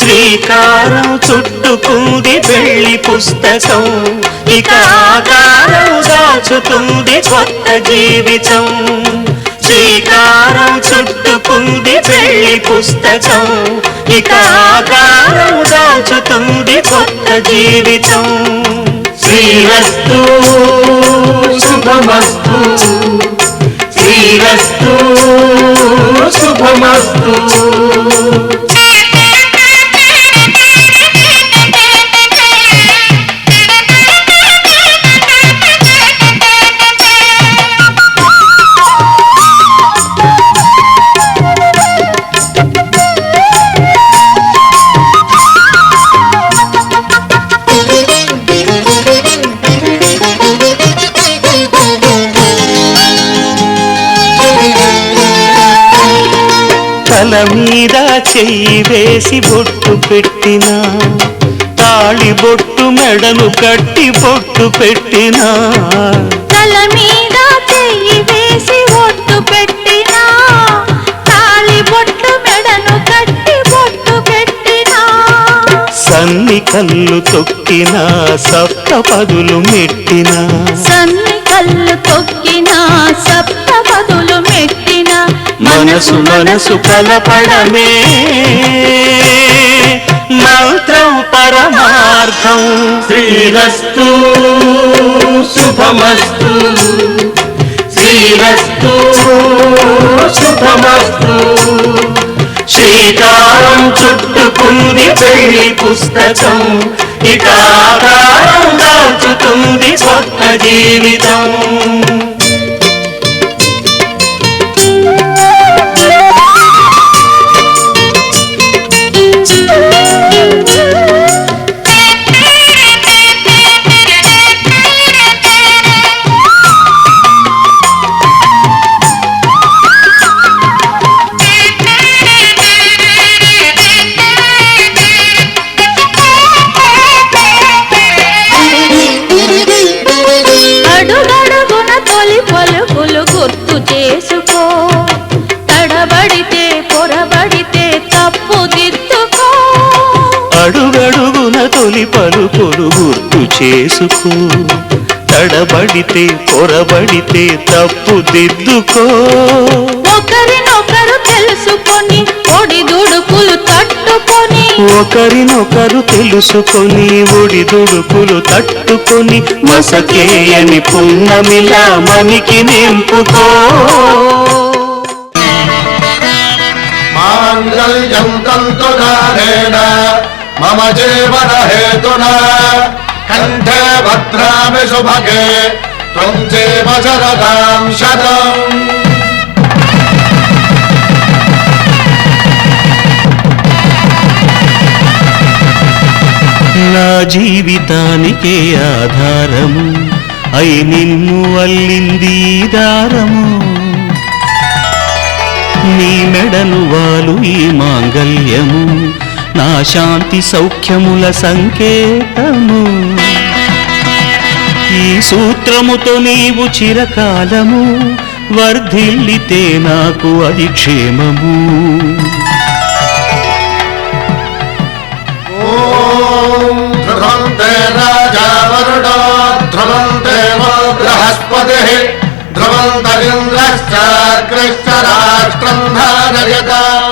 శ్రీకారం చుట్టుకుంది పెళ్లి పుస్తకం ఇక ఆకారం దాచుతుంది కొత్త జీవితం శ్రీకారం చుట్టుకుంది పెళ్లి పుస్తకం ఇక ఆకారం దాచుతుంది కొత్త జీవితం శ్రీరస్తు శుభమస్తు శ్రీరస్తు శుభమస్తు తల మీద చెయ్యి వేసి బొట్టు పెట్టినా తాళి బొట్టు మెడను కట్టి బొట్టు పెట్టినా తల మీద చెయ్యి వేసి ఒట్టు పెట్టినా తాళి బొట్టు మెడను కట్టి బొట్టు పెట్టినా సన్ని కళ్ళు తొక్కినా సప్త పదులు మెట్టినా సన్ని కళ్ళు తొక్కినా సప్త పదులు మెట్టినా మనసు మనసు కలపడమే మంత్రం పరమార్థం శ్రీరస్తు శుభమస్తు శ్రీరస్తు శుభమస్తు శ్రీకారం చుట్టుకుంది పెళ్లి పుస్తకం ఇక ఆకారం దాచుతుంది కొత్త జీవితం అడుగడుగున తొలి పలుకులు గుర్తు చేసుకో తడబడితే పొరబడితే తప్పు దిద్దుకో అడుగడుగున తొలి పలుకులు గుర్తు చేసుకో తడబడితే పొరబడితే తప్పు దిద్దుకో ఒకరినొకరు తెలుసుకొని ఒడిదుడుకులు తట్టుకొని ఒకరినొకరు తెలుసుకొని ఒడిదుడుకులు తట్టుకొని మసకేయని పున్నమిలా మనికి నింపుకో మాంగళ్యం తంతునారేణ మమ జీవన హేతునా కంఠే భద్రామి శుభగే త్వం జీవ శరదాం శతం నా జీవితానికే ఆధారము అయి నిన్ను అల్లింది ఈ దారము నీ మెడను వాలు ఈ మాంగల్యము నా శాంతి సౌఖ్యముల సంకేతము ఈ సూత్రముతో నీవు చిరకాలము వర్ధిల్లితే నాకు అది క్షేమము ధ్రువంతే రాజా వరుడో ధ్రువంతే బృహస్పతి ధ్రువంతరింద్రశ్చాగ్రశ్చ రాష్ట్రం ధారయతాం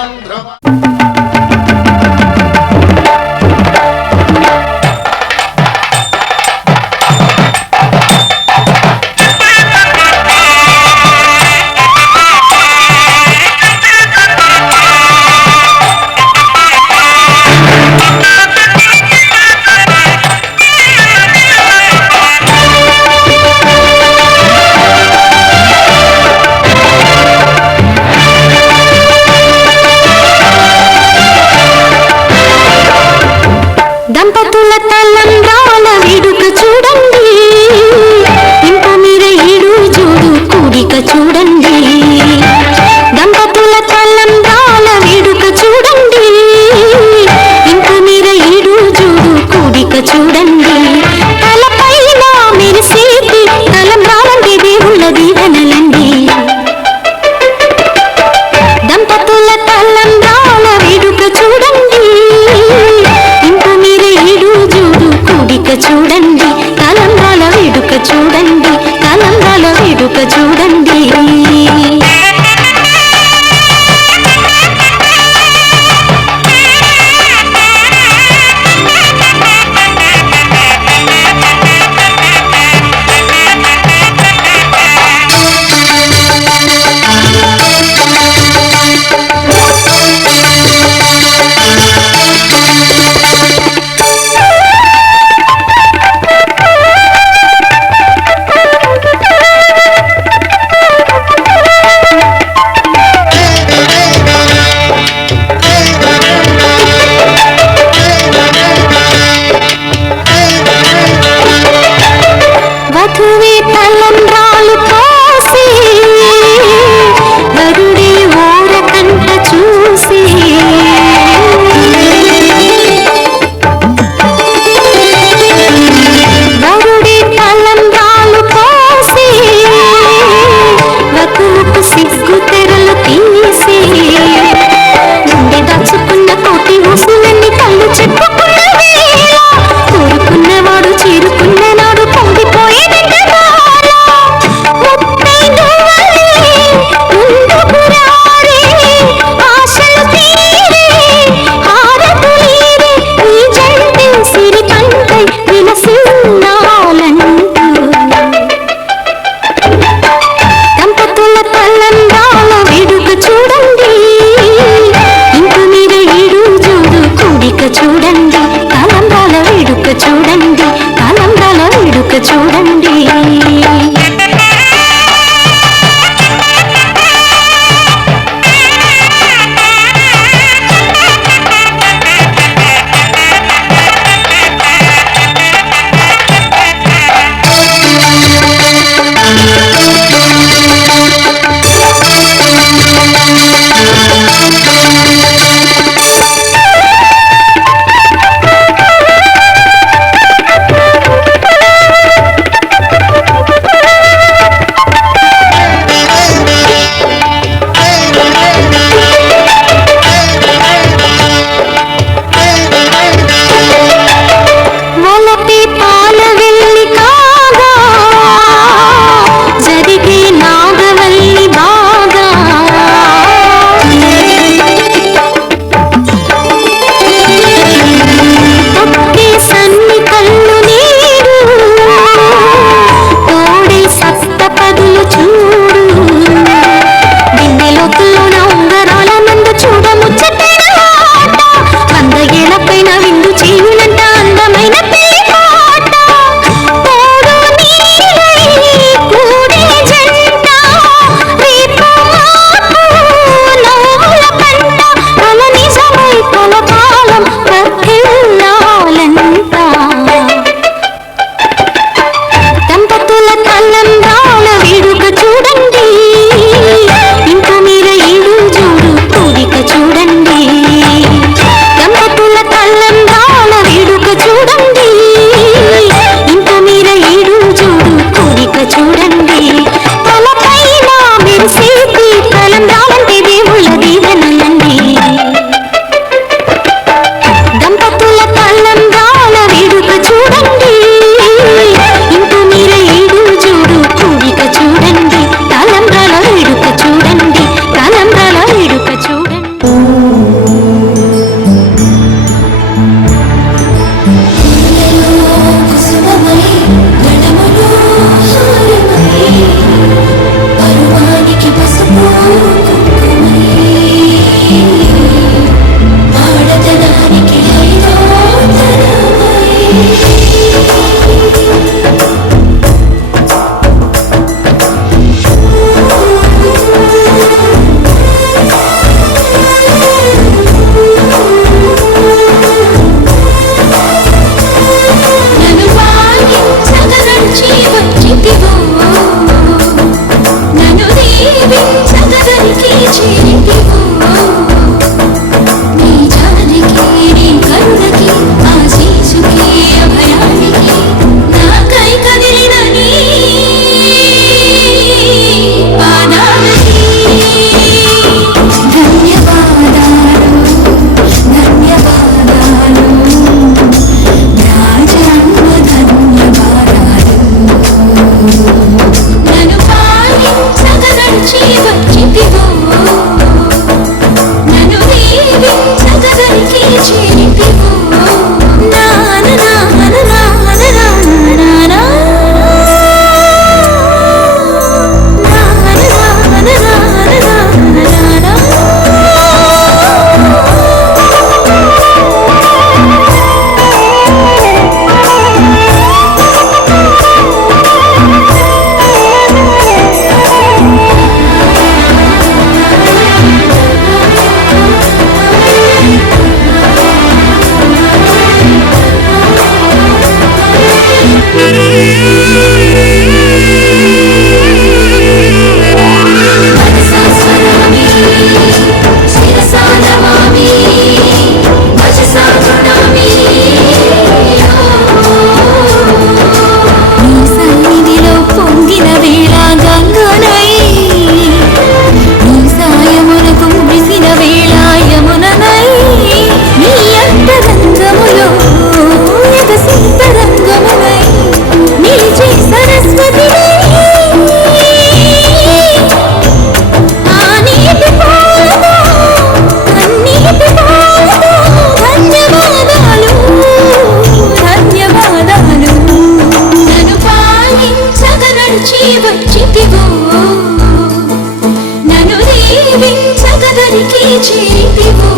దరికి చేరితివో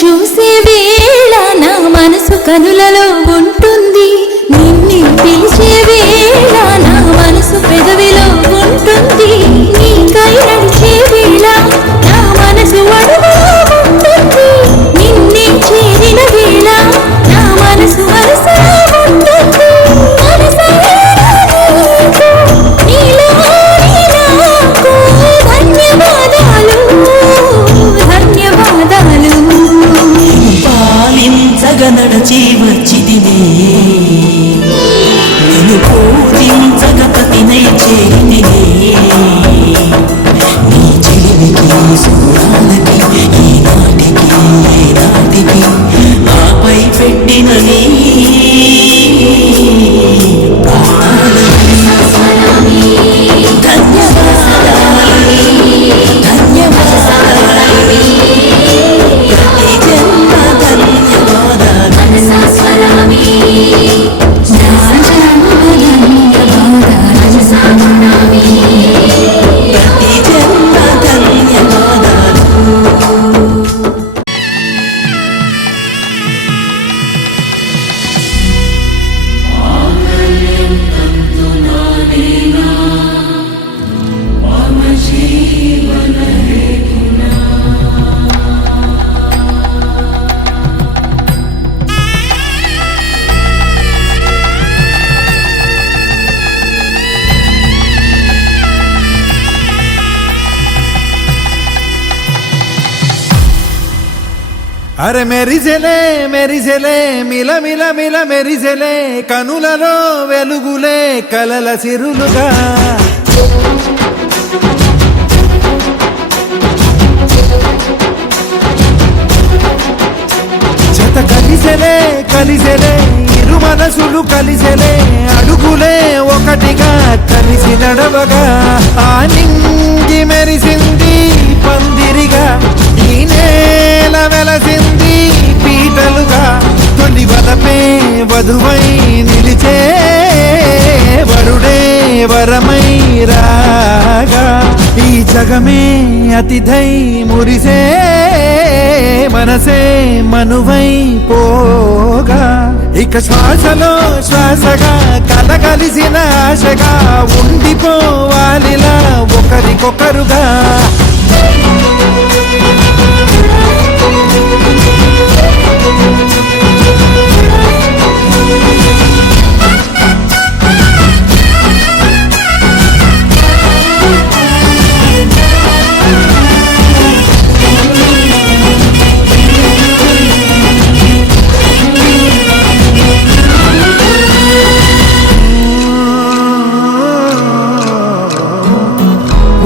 చూసే వేళ నా మనసు కనులలో ఉంటుంది నిన్ను పిలిచే వేళ నా మనసు పెదవిలో ఉంటుంది నీకై నడిచే వేళ నా మనసు అడుగులో ఉంటుంది నిన్నే చేరిన వేళ నా మనసు వరసలో ఉంటుంది మనసైనా నీలో నాకు ధన్యవాదాలు ధన్యవాదాలు పాలించగ నడచి వచ్చిదినే నేను పూజించగ ప్రతినై చేరితినే నీ చెలిమికి సూరాలకి ఈనాటికి ఏనాటికి నాపై పెట్టిన నీ అరే మెరిసెలే మెరిసెలే మిల మిల మిల మెరిసెలే కనులలో వెలుగులే కలల సిరులుగా జత కలిసెలే కలిసెలే ఇరు మనసులు కలిసెలే అడుగులే ఒకటిగా కలిసి నడవగా ఆ నింగి మెరిసింది పందిరిగా ఈ నేల వెలసింది పీటలుగా తొలి వలపే వధువై నిలిచే వరుడే వరమై రాగా ఈ జగమే అతిథై మురిసే మనసే మనువై పోగా ఇక శ్వాసలో శ్వాసగా కలగలిసిన ఆశగా ఉండిపోవాలిలా ఒకరికొకరుగా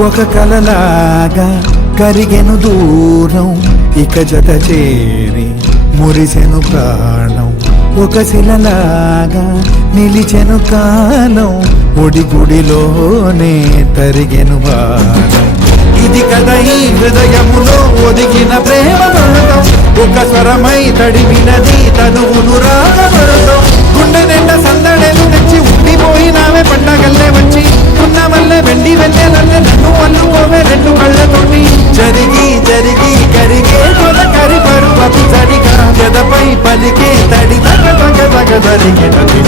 ఒక కలలాగా కరిగెను దూరం ఇక జత చేరి మురిసెను ప్రాణం ఒక శిలలాగా నిలిచెను కాలం ఒడిగుడిలోనే తరిగెను వారం ఇది కదా ఈ హృదయములో ఒదిగిన ప్రేమ బంధం ఒక స్వరమై తడివినది తనువును రాగబడతాం గుండె నిండా సందడేలు తెచ్చి ఉండిపోయినావే పండగల్లే వచ్చి ఉన్న వల్లే వెండి వెళ్ళేలల్లే నన్ను అల్లుకోవే రెండు కళ్ళతోటి జరిగి జరిగి కరిగే కొల కరి పరువపు సరిగా గదపై పలికే తడి తగ తగ తగ జరిగినది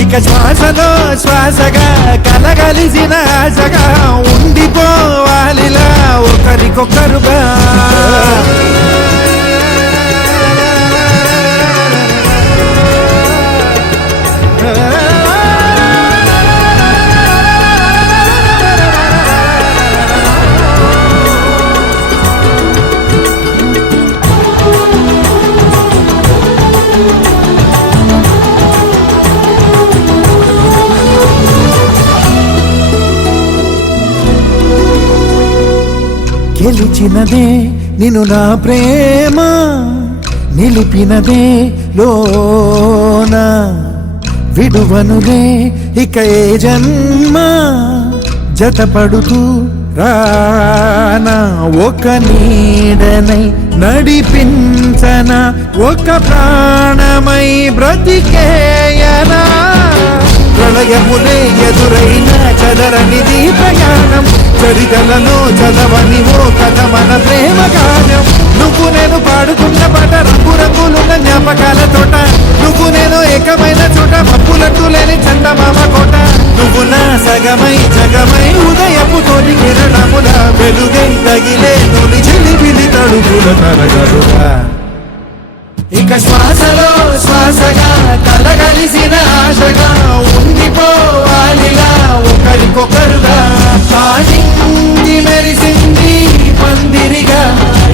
ఇక శ్వాసలో శ్వాసగా కలగలిసిన ఆశగా ఉండిపోవాలిలా ఒకరికొకరుగా గెలిచినదే నిన్ను నా ప్రేమ నిలిపినదే లోన విడువనులే ఇక ఏ జన్మ జతపడుతూ రానా ఒక నీడనై నడిపించన ఒక ప్రాణమై బ్రతికేయనా ప్రళయములే ఎదురైన చదరనిది ప్రయాణం చరితలలో చదవని ఓ కథ మన ప్రేమ గానం నువ్వు నేను పాడుకున్న పాట రంగు రంగులున్న జ్ఞాపకాల తోట నువ్వు నేను ఏకమైన చోట మప్పులట్టు లేని చందమామ కోట నువ్వు నా సగమై జగమై ఉదయపు తోటి కిరణముల వెలుగై తగిలే తొలి చిలిపిలి తడుపుల తరగలుగా ఇక శ్వాసలో శ్వాసగా కలగలిసిన ఆశగా ఉండిపోవాలిలా ఒకరికొకరుగా పాడింది మెరిసింది పందిరిగా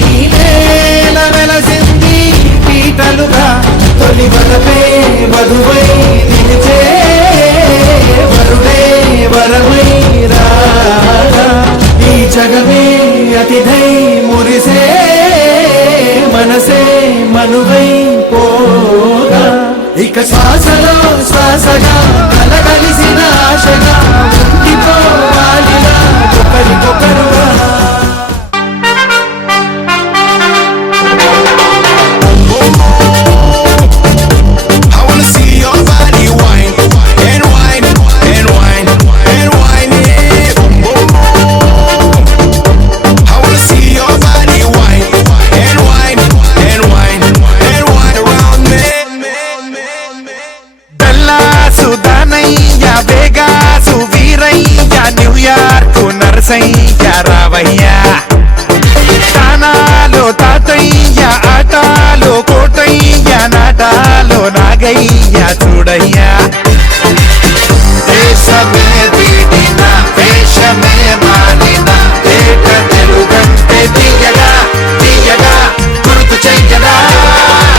ఈ నేల వెలసింది పీటలుగా తొలి వరపే వధువై నిలిచే వరుడే వరమై రాగా ఈ జగమే అతిథై మురిసే మనసే మనువై పోగా ఇక శ్వాసలో శ్వాసగా కలగలిసిన ఆశగా ఉండిపోవాలిలా ఒకరికొకరుగా రావయ్యా తానాలో తాతయ్య ఆటాలో కోటయ్య నాటాలో నాగయ్య చూడయ్యా దేశమే వీడిన వేషమే మారిన ఏక తెలుగంటే తీయగా తీయగా గుర్తు చెయ్యరా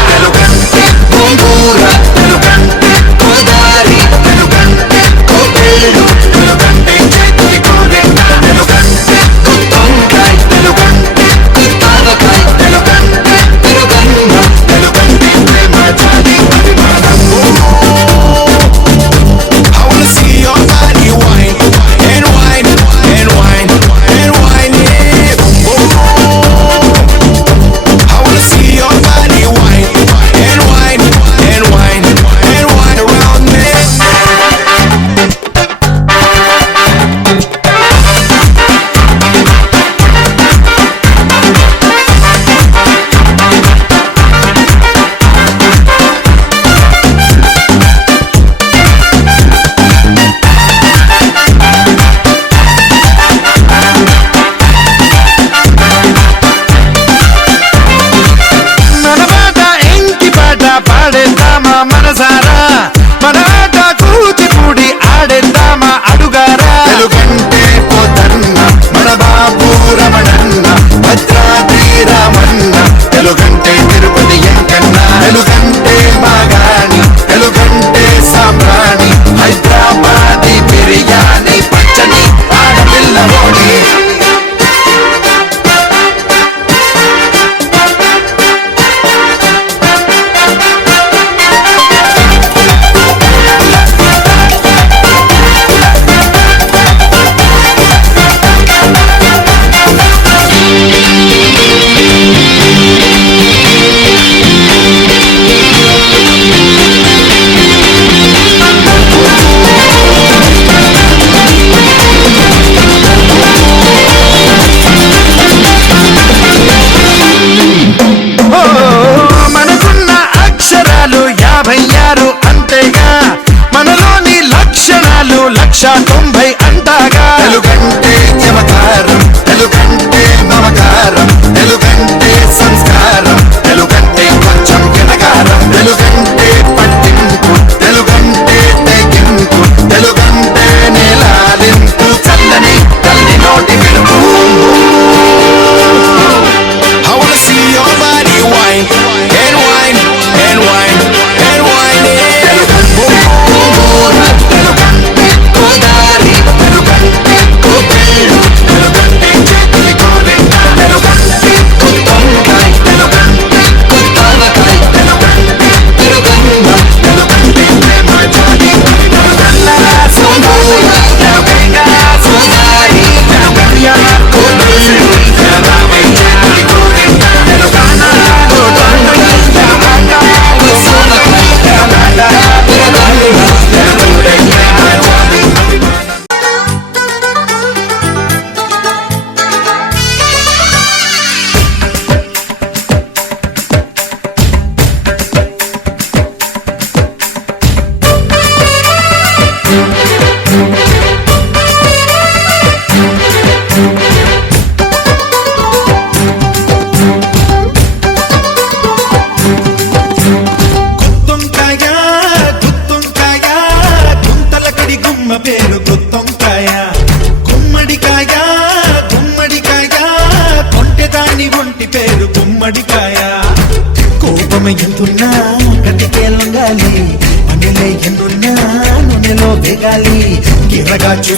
తెలుగంటే గోంగూర తెలుగంటే గోదారి తెలుగంటే కోపేరు తెలుగంటే చేతులి కోరెంట తెలుగంటే గుత్తొంకాయ్ తెలుగంటే గుత్తావకాయ్ తెలుగంటే తిరుగంగ తెలుగంటే ప్రేమ జాతి అభిమానం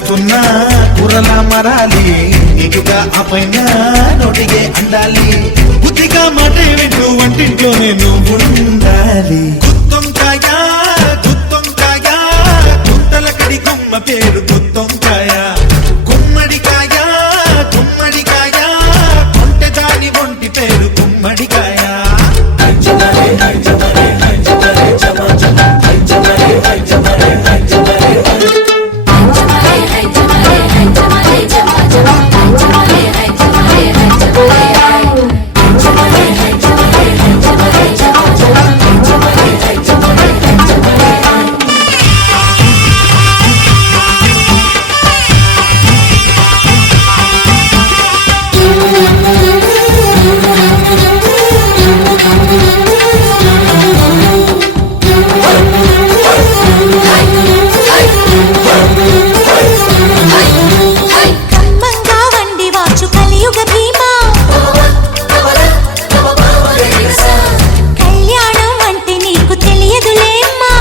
చూస్తున్నా కూరలా మరాలి నీటుగా ఆ పైన నోటిగే అందాలి బుద్ధిగా మాట వింటూ వంటింట్లోనే నువ్వు ఉండాలి గుత్తొంకాయ గుత్తొంకాయ గుంతల కడి కొమ్మ పేరు గుత్తొంకాయ గుమ్మడికాయ గుమ్మడికాయ కొంటె దాని ఒంటి పేరు గుమ్మడికాయ కమ్మంగా వండి వాచు కలియుగ భీమా కళ్యాణం అంటే నీకు తెలియదులేమ్మా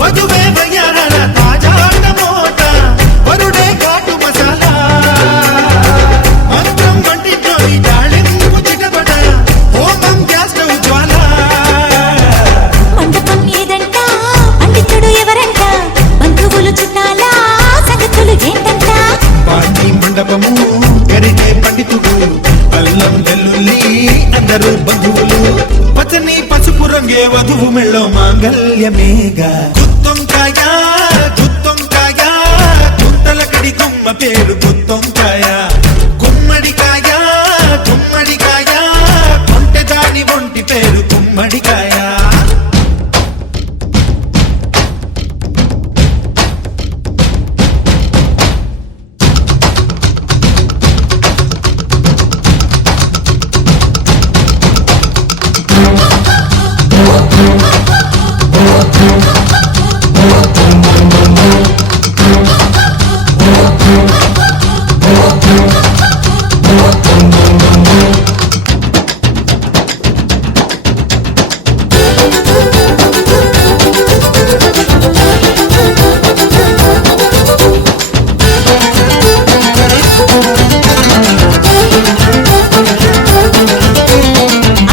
వధువే వయ్యారాల తాజా టమోట వరుడే ఘాటు మసాలా మంత్రం వంటిట్లోని డాళింపు చిటపట హోమం గ్యాస్ స్టవ్ జ్వాల మండపం ఏదంట పండితుడు ఎవరంట బంధువులు చుట్టాలా సంగతులు ఏంటంట పాండి మండపము గరిటే పండితుడు అల్లం వెల్లుల్లి అందరూ బంధువులు పచ్చని పసుపు రంగే వధువు మెళ్ళో మాంగళ్యమేగా గుత్తొంకాయ గుత్తొంకాయ గుంతల కడి కొమ్మ పేరు గుత్తొంకాయ గుమ్మడికాయ గుమ్మడికాయ కొంటె దాని ఒంటి పేరు గుమ్మడికాయ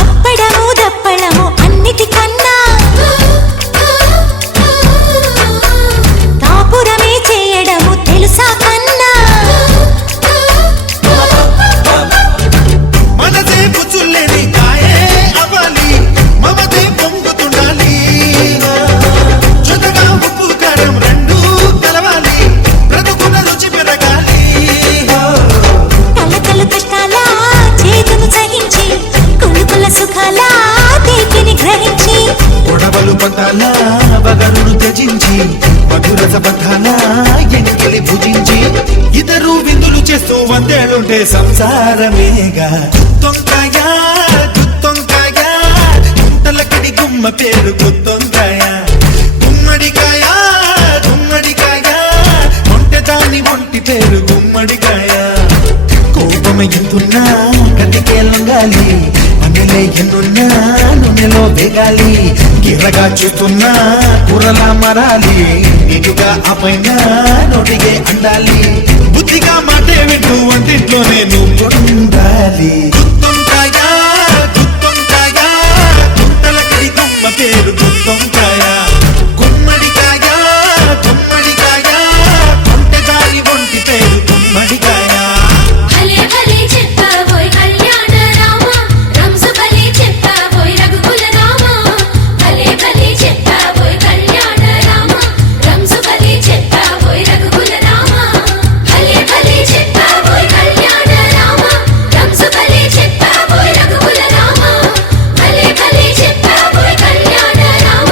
అప్పడము దప్పడము అన్నిటికన్నా కాపురమే చేయడము తెలుసా కన్నా మనదే పుచ్చులేని కాయే అవ్వాలి మమతే పొంగుతుండాలి చుట్టగా ఉప్పు కారం రెండు కలవాలి బ్రతుకున్న రుచి పెరగాలి కలకలు కష్టాల చేతును సహించి కొడుకుల సుఖాల తీపిని గ్రహించి గొడవలు పంతాల బగరును త్యజించి మధురస బంధాల ఎన్నికలి భుజించి ఇద్దరు విందులు చేస్తూ వందేళ్ళుంటే సంసారమేగా గుత్తొంకాయ గుత్తొంకాయ గుంతల కడి గుమ్మ పేరు గుత్తొంకాయ గుమ్మడికాయ గుమ్మడికాయ కొంటె దాని ఒంటి పేరు గుమ్మడికాయ కోపమ ఎంతున్నా గట్టికే లొంగాలి అన్నలే ఎన్నున్నా నూనెలో వేగాలి గిరగా చూస్తున్నా కూరలా మరాలి నీటుగా ఆ పైన నోటిగే అండాలి బుద్ధిగా మాటే వింటూ వంటింట్లోనే నువ్వు ఉండాలి గుత్తొంకాయ గుత్తొంకాయ గుంతల కడి కొమ్మ పేరు గుత్తొంకాయ గుమ్మడికాయ గుమ్మడికాయ కొంటె దాని ఒంటి పేరు గుమ్మడికాయ భలే భలే చెప్పబోయ్ కళ్యాణ రామ రంసు భలే చెప్పబోయ్ రఘుకుల రామ భలే భలే చెప్పబోయ్ కళ్యాణ రామ రంసు భలే చెప్పబోయ్ రఘుకుల రామ భలే భలే చెప్పబోయ్ కళ్యాణ రామ రంసు భలే చెప్పబోయ్ రఘుకుల రామ భలే భలే చెప్పబోయ్ కళ్యాణ రామ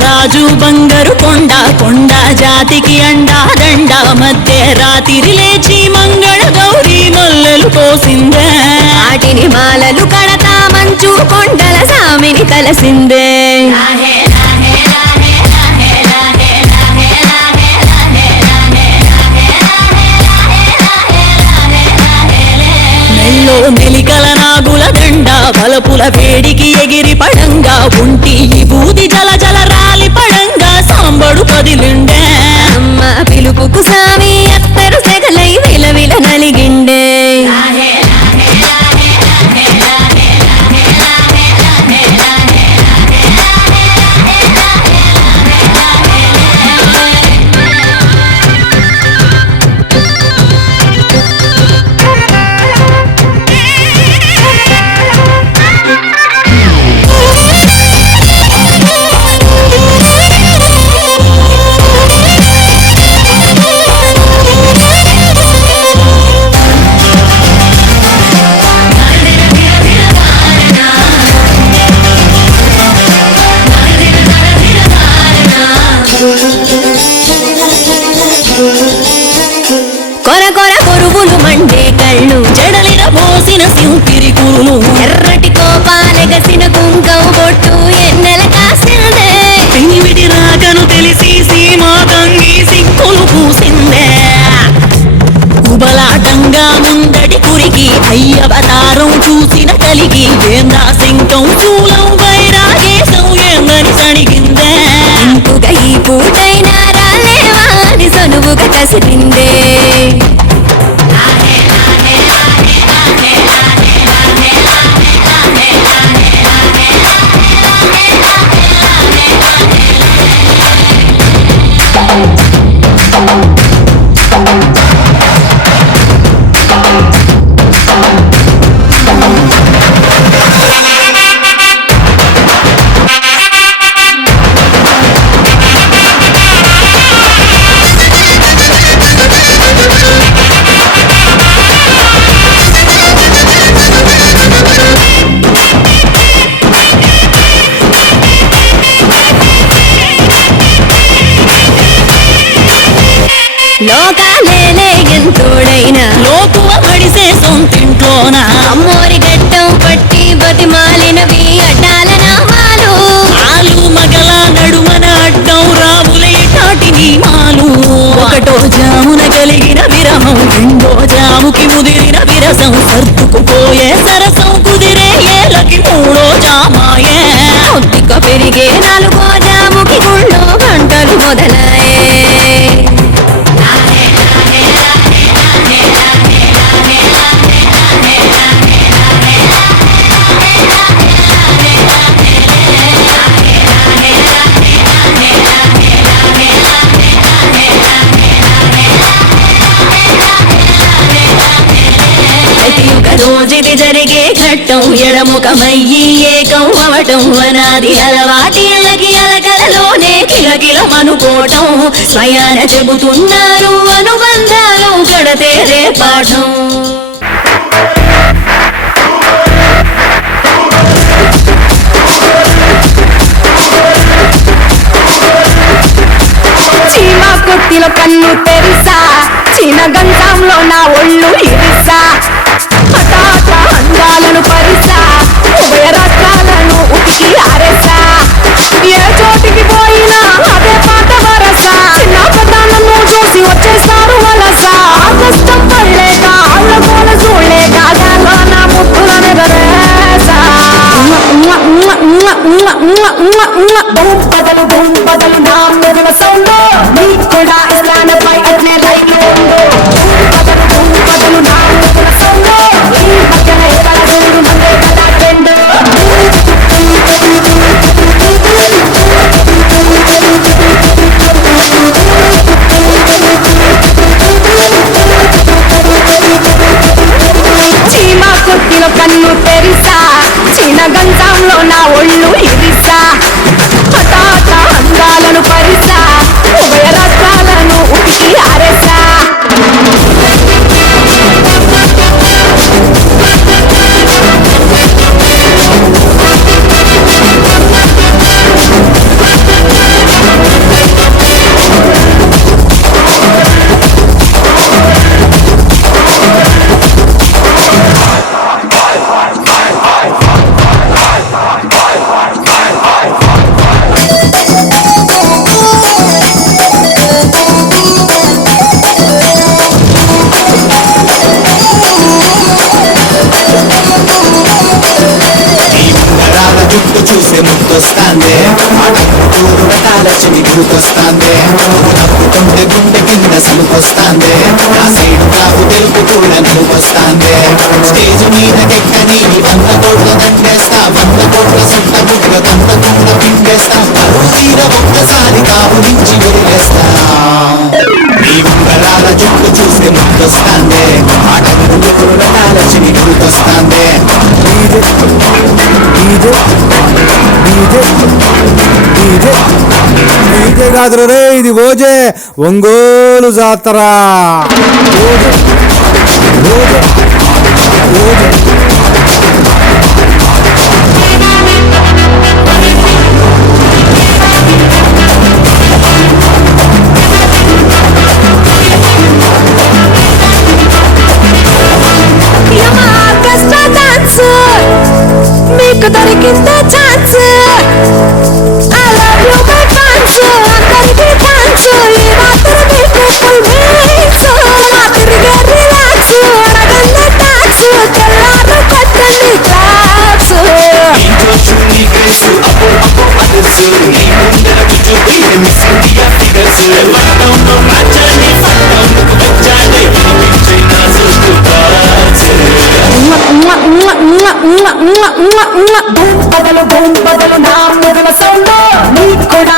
రాజు బంగారు కొండ కొండ జాతికి అండా దండ మధ్య రాత్రి లేచి మంగళ గౌరీ మల్లెలు కోసిందే వాటిని మాలలు కడతా మంచు కొండల సామిని కలసిందే మెల్లో మెలికల నాగుల దండ బలపుల వేడికి ఎగిరి పడంగా ఉంటి బూది జల జల రాలి పడంగా సాంబడు కదిలిండే అమ్మ పిలుపుకు సామి అత్తరు సెగలై విలవిల నలిగిండే కొర కొర కొరువులు మండే కళ్ళు జడలిన పోసిన సింపిరి కురులు ఎర్రటి కోపాలెగసిన కుంకం బొట్టు ఎన్నెల కాసిందే పెనివిడి రాకను తెలిసి సీమా తంగి సిక్కులు పూసిందే కుబలాటంగా ముందడి కురికి అయ్యవతారం చూసిన కలిగి వేంద్రా సింకం చూలం వైరాగేశం ఏందని సణిగిందే ఇంపుగా ఈ పూటైనా రాలేవా అని సనువుగా కసిరిందే లోకాలేలే ఎంతోడైనా లోకువ మడిసే సొంతింట్లోన అమ్మోరి గట్టం పట్టి బతిమాలినవి అడ్డాల నామాలు ఆలు మగల నడుమన అడ్డం రాములే టాటి నియమాలు ఒకటో జామున కలిగిన విరహం రెండో జాముకి ముదిరిన విరసం సర్దుకుపోయే సరసం కుదిరే ఏలకి మూడో జామాయే కొద్దిగా పెరిగే నాలుగో జాముకి గుళ్ళో గంటలు మొదలాయే రోజుది జరిగే ఘట్టం ఎడముఖమయ్యి ఏకం అవటం అనాది అలవాటిళ్ళకి అలకలలోనే కిలకిల మనుకోవటం స్వయాన చెబుతున్నారు అనుబంధాలు కడతేరే పాఠం చీమా కొట్టిలో కన్ను తెరిసా చీన గంధంలో నా ఒళ్ళు ఇరిసా హఠాత అందాలను పరిసా ఉభయ రాష్ట్రాలను ఉతికి ఆరేసా ఏ చోటికి పోయినా అదే పాట వరసా చిన్న పదాలను చూసి వచ్చేస్తారు వలస కష్టం పడలేక అళ్ళ కోల చూడలేక గాలో నా ముట్టులను గరేసా బొంపదలు నా మెదల సౌండ్ నీకు కూడా ఇస్లానపై అట్నే లైక్ బొంపదలు నా మెదల సౌండ్ ఈ పక్కన ఎక్కడ చూడు మందే కదా ట్రెండ్ చీమా కొట్టిలో కన్ను తెరిసా చీన గంధంలో నా ఒళ్ళు ఇరిసా హఠాత అందాలను పరిసా ఉభయ రాష్ట్రాలను ఉతికి ఆరేసా గుర్తొస్తాందే అడగూరు రకాల చెవి గుర్తొస్తాందే నవ్వుతుంటే గుండె కింద సముకొస్తాందే నా సైడు కాపు తెలుపు కూడా నవ్వొస్తాందే స్టేజ్ మీద ఎక్కని 100 కోట్ల దండేస్తా 100 కోట్ల సొంత గుడ్డ దంత గుండ పిండేస్తా పరువు తీర ఒక్కసారి కాపు నుంచి వదిలేస్తా నీ ఉంగరాల జుట్టు చూస్తే ముద్దొస్తాందే అడగూరు రకాల చెవి గుర్తొస్తాందే ఇదే కాదు రే, ఇది ఓజే ఒంగోలు జాతర. మీకు దొరికిందే chance I love you my fans అందరికీ థాంక్స్ ఈ రాత్రి మీకు ఫుల్ మీక్స్ మా తిరిగే రిలాక్స్ అడగండి టాక్స్ తెల్లారు కట్టండి క్లాప్స్ బదులు నా మొదల సౌండ్ నీకు కూడా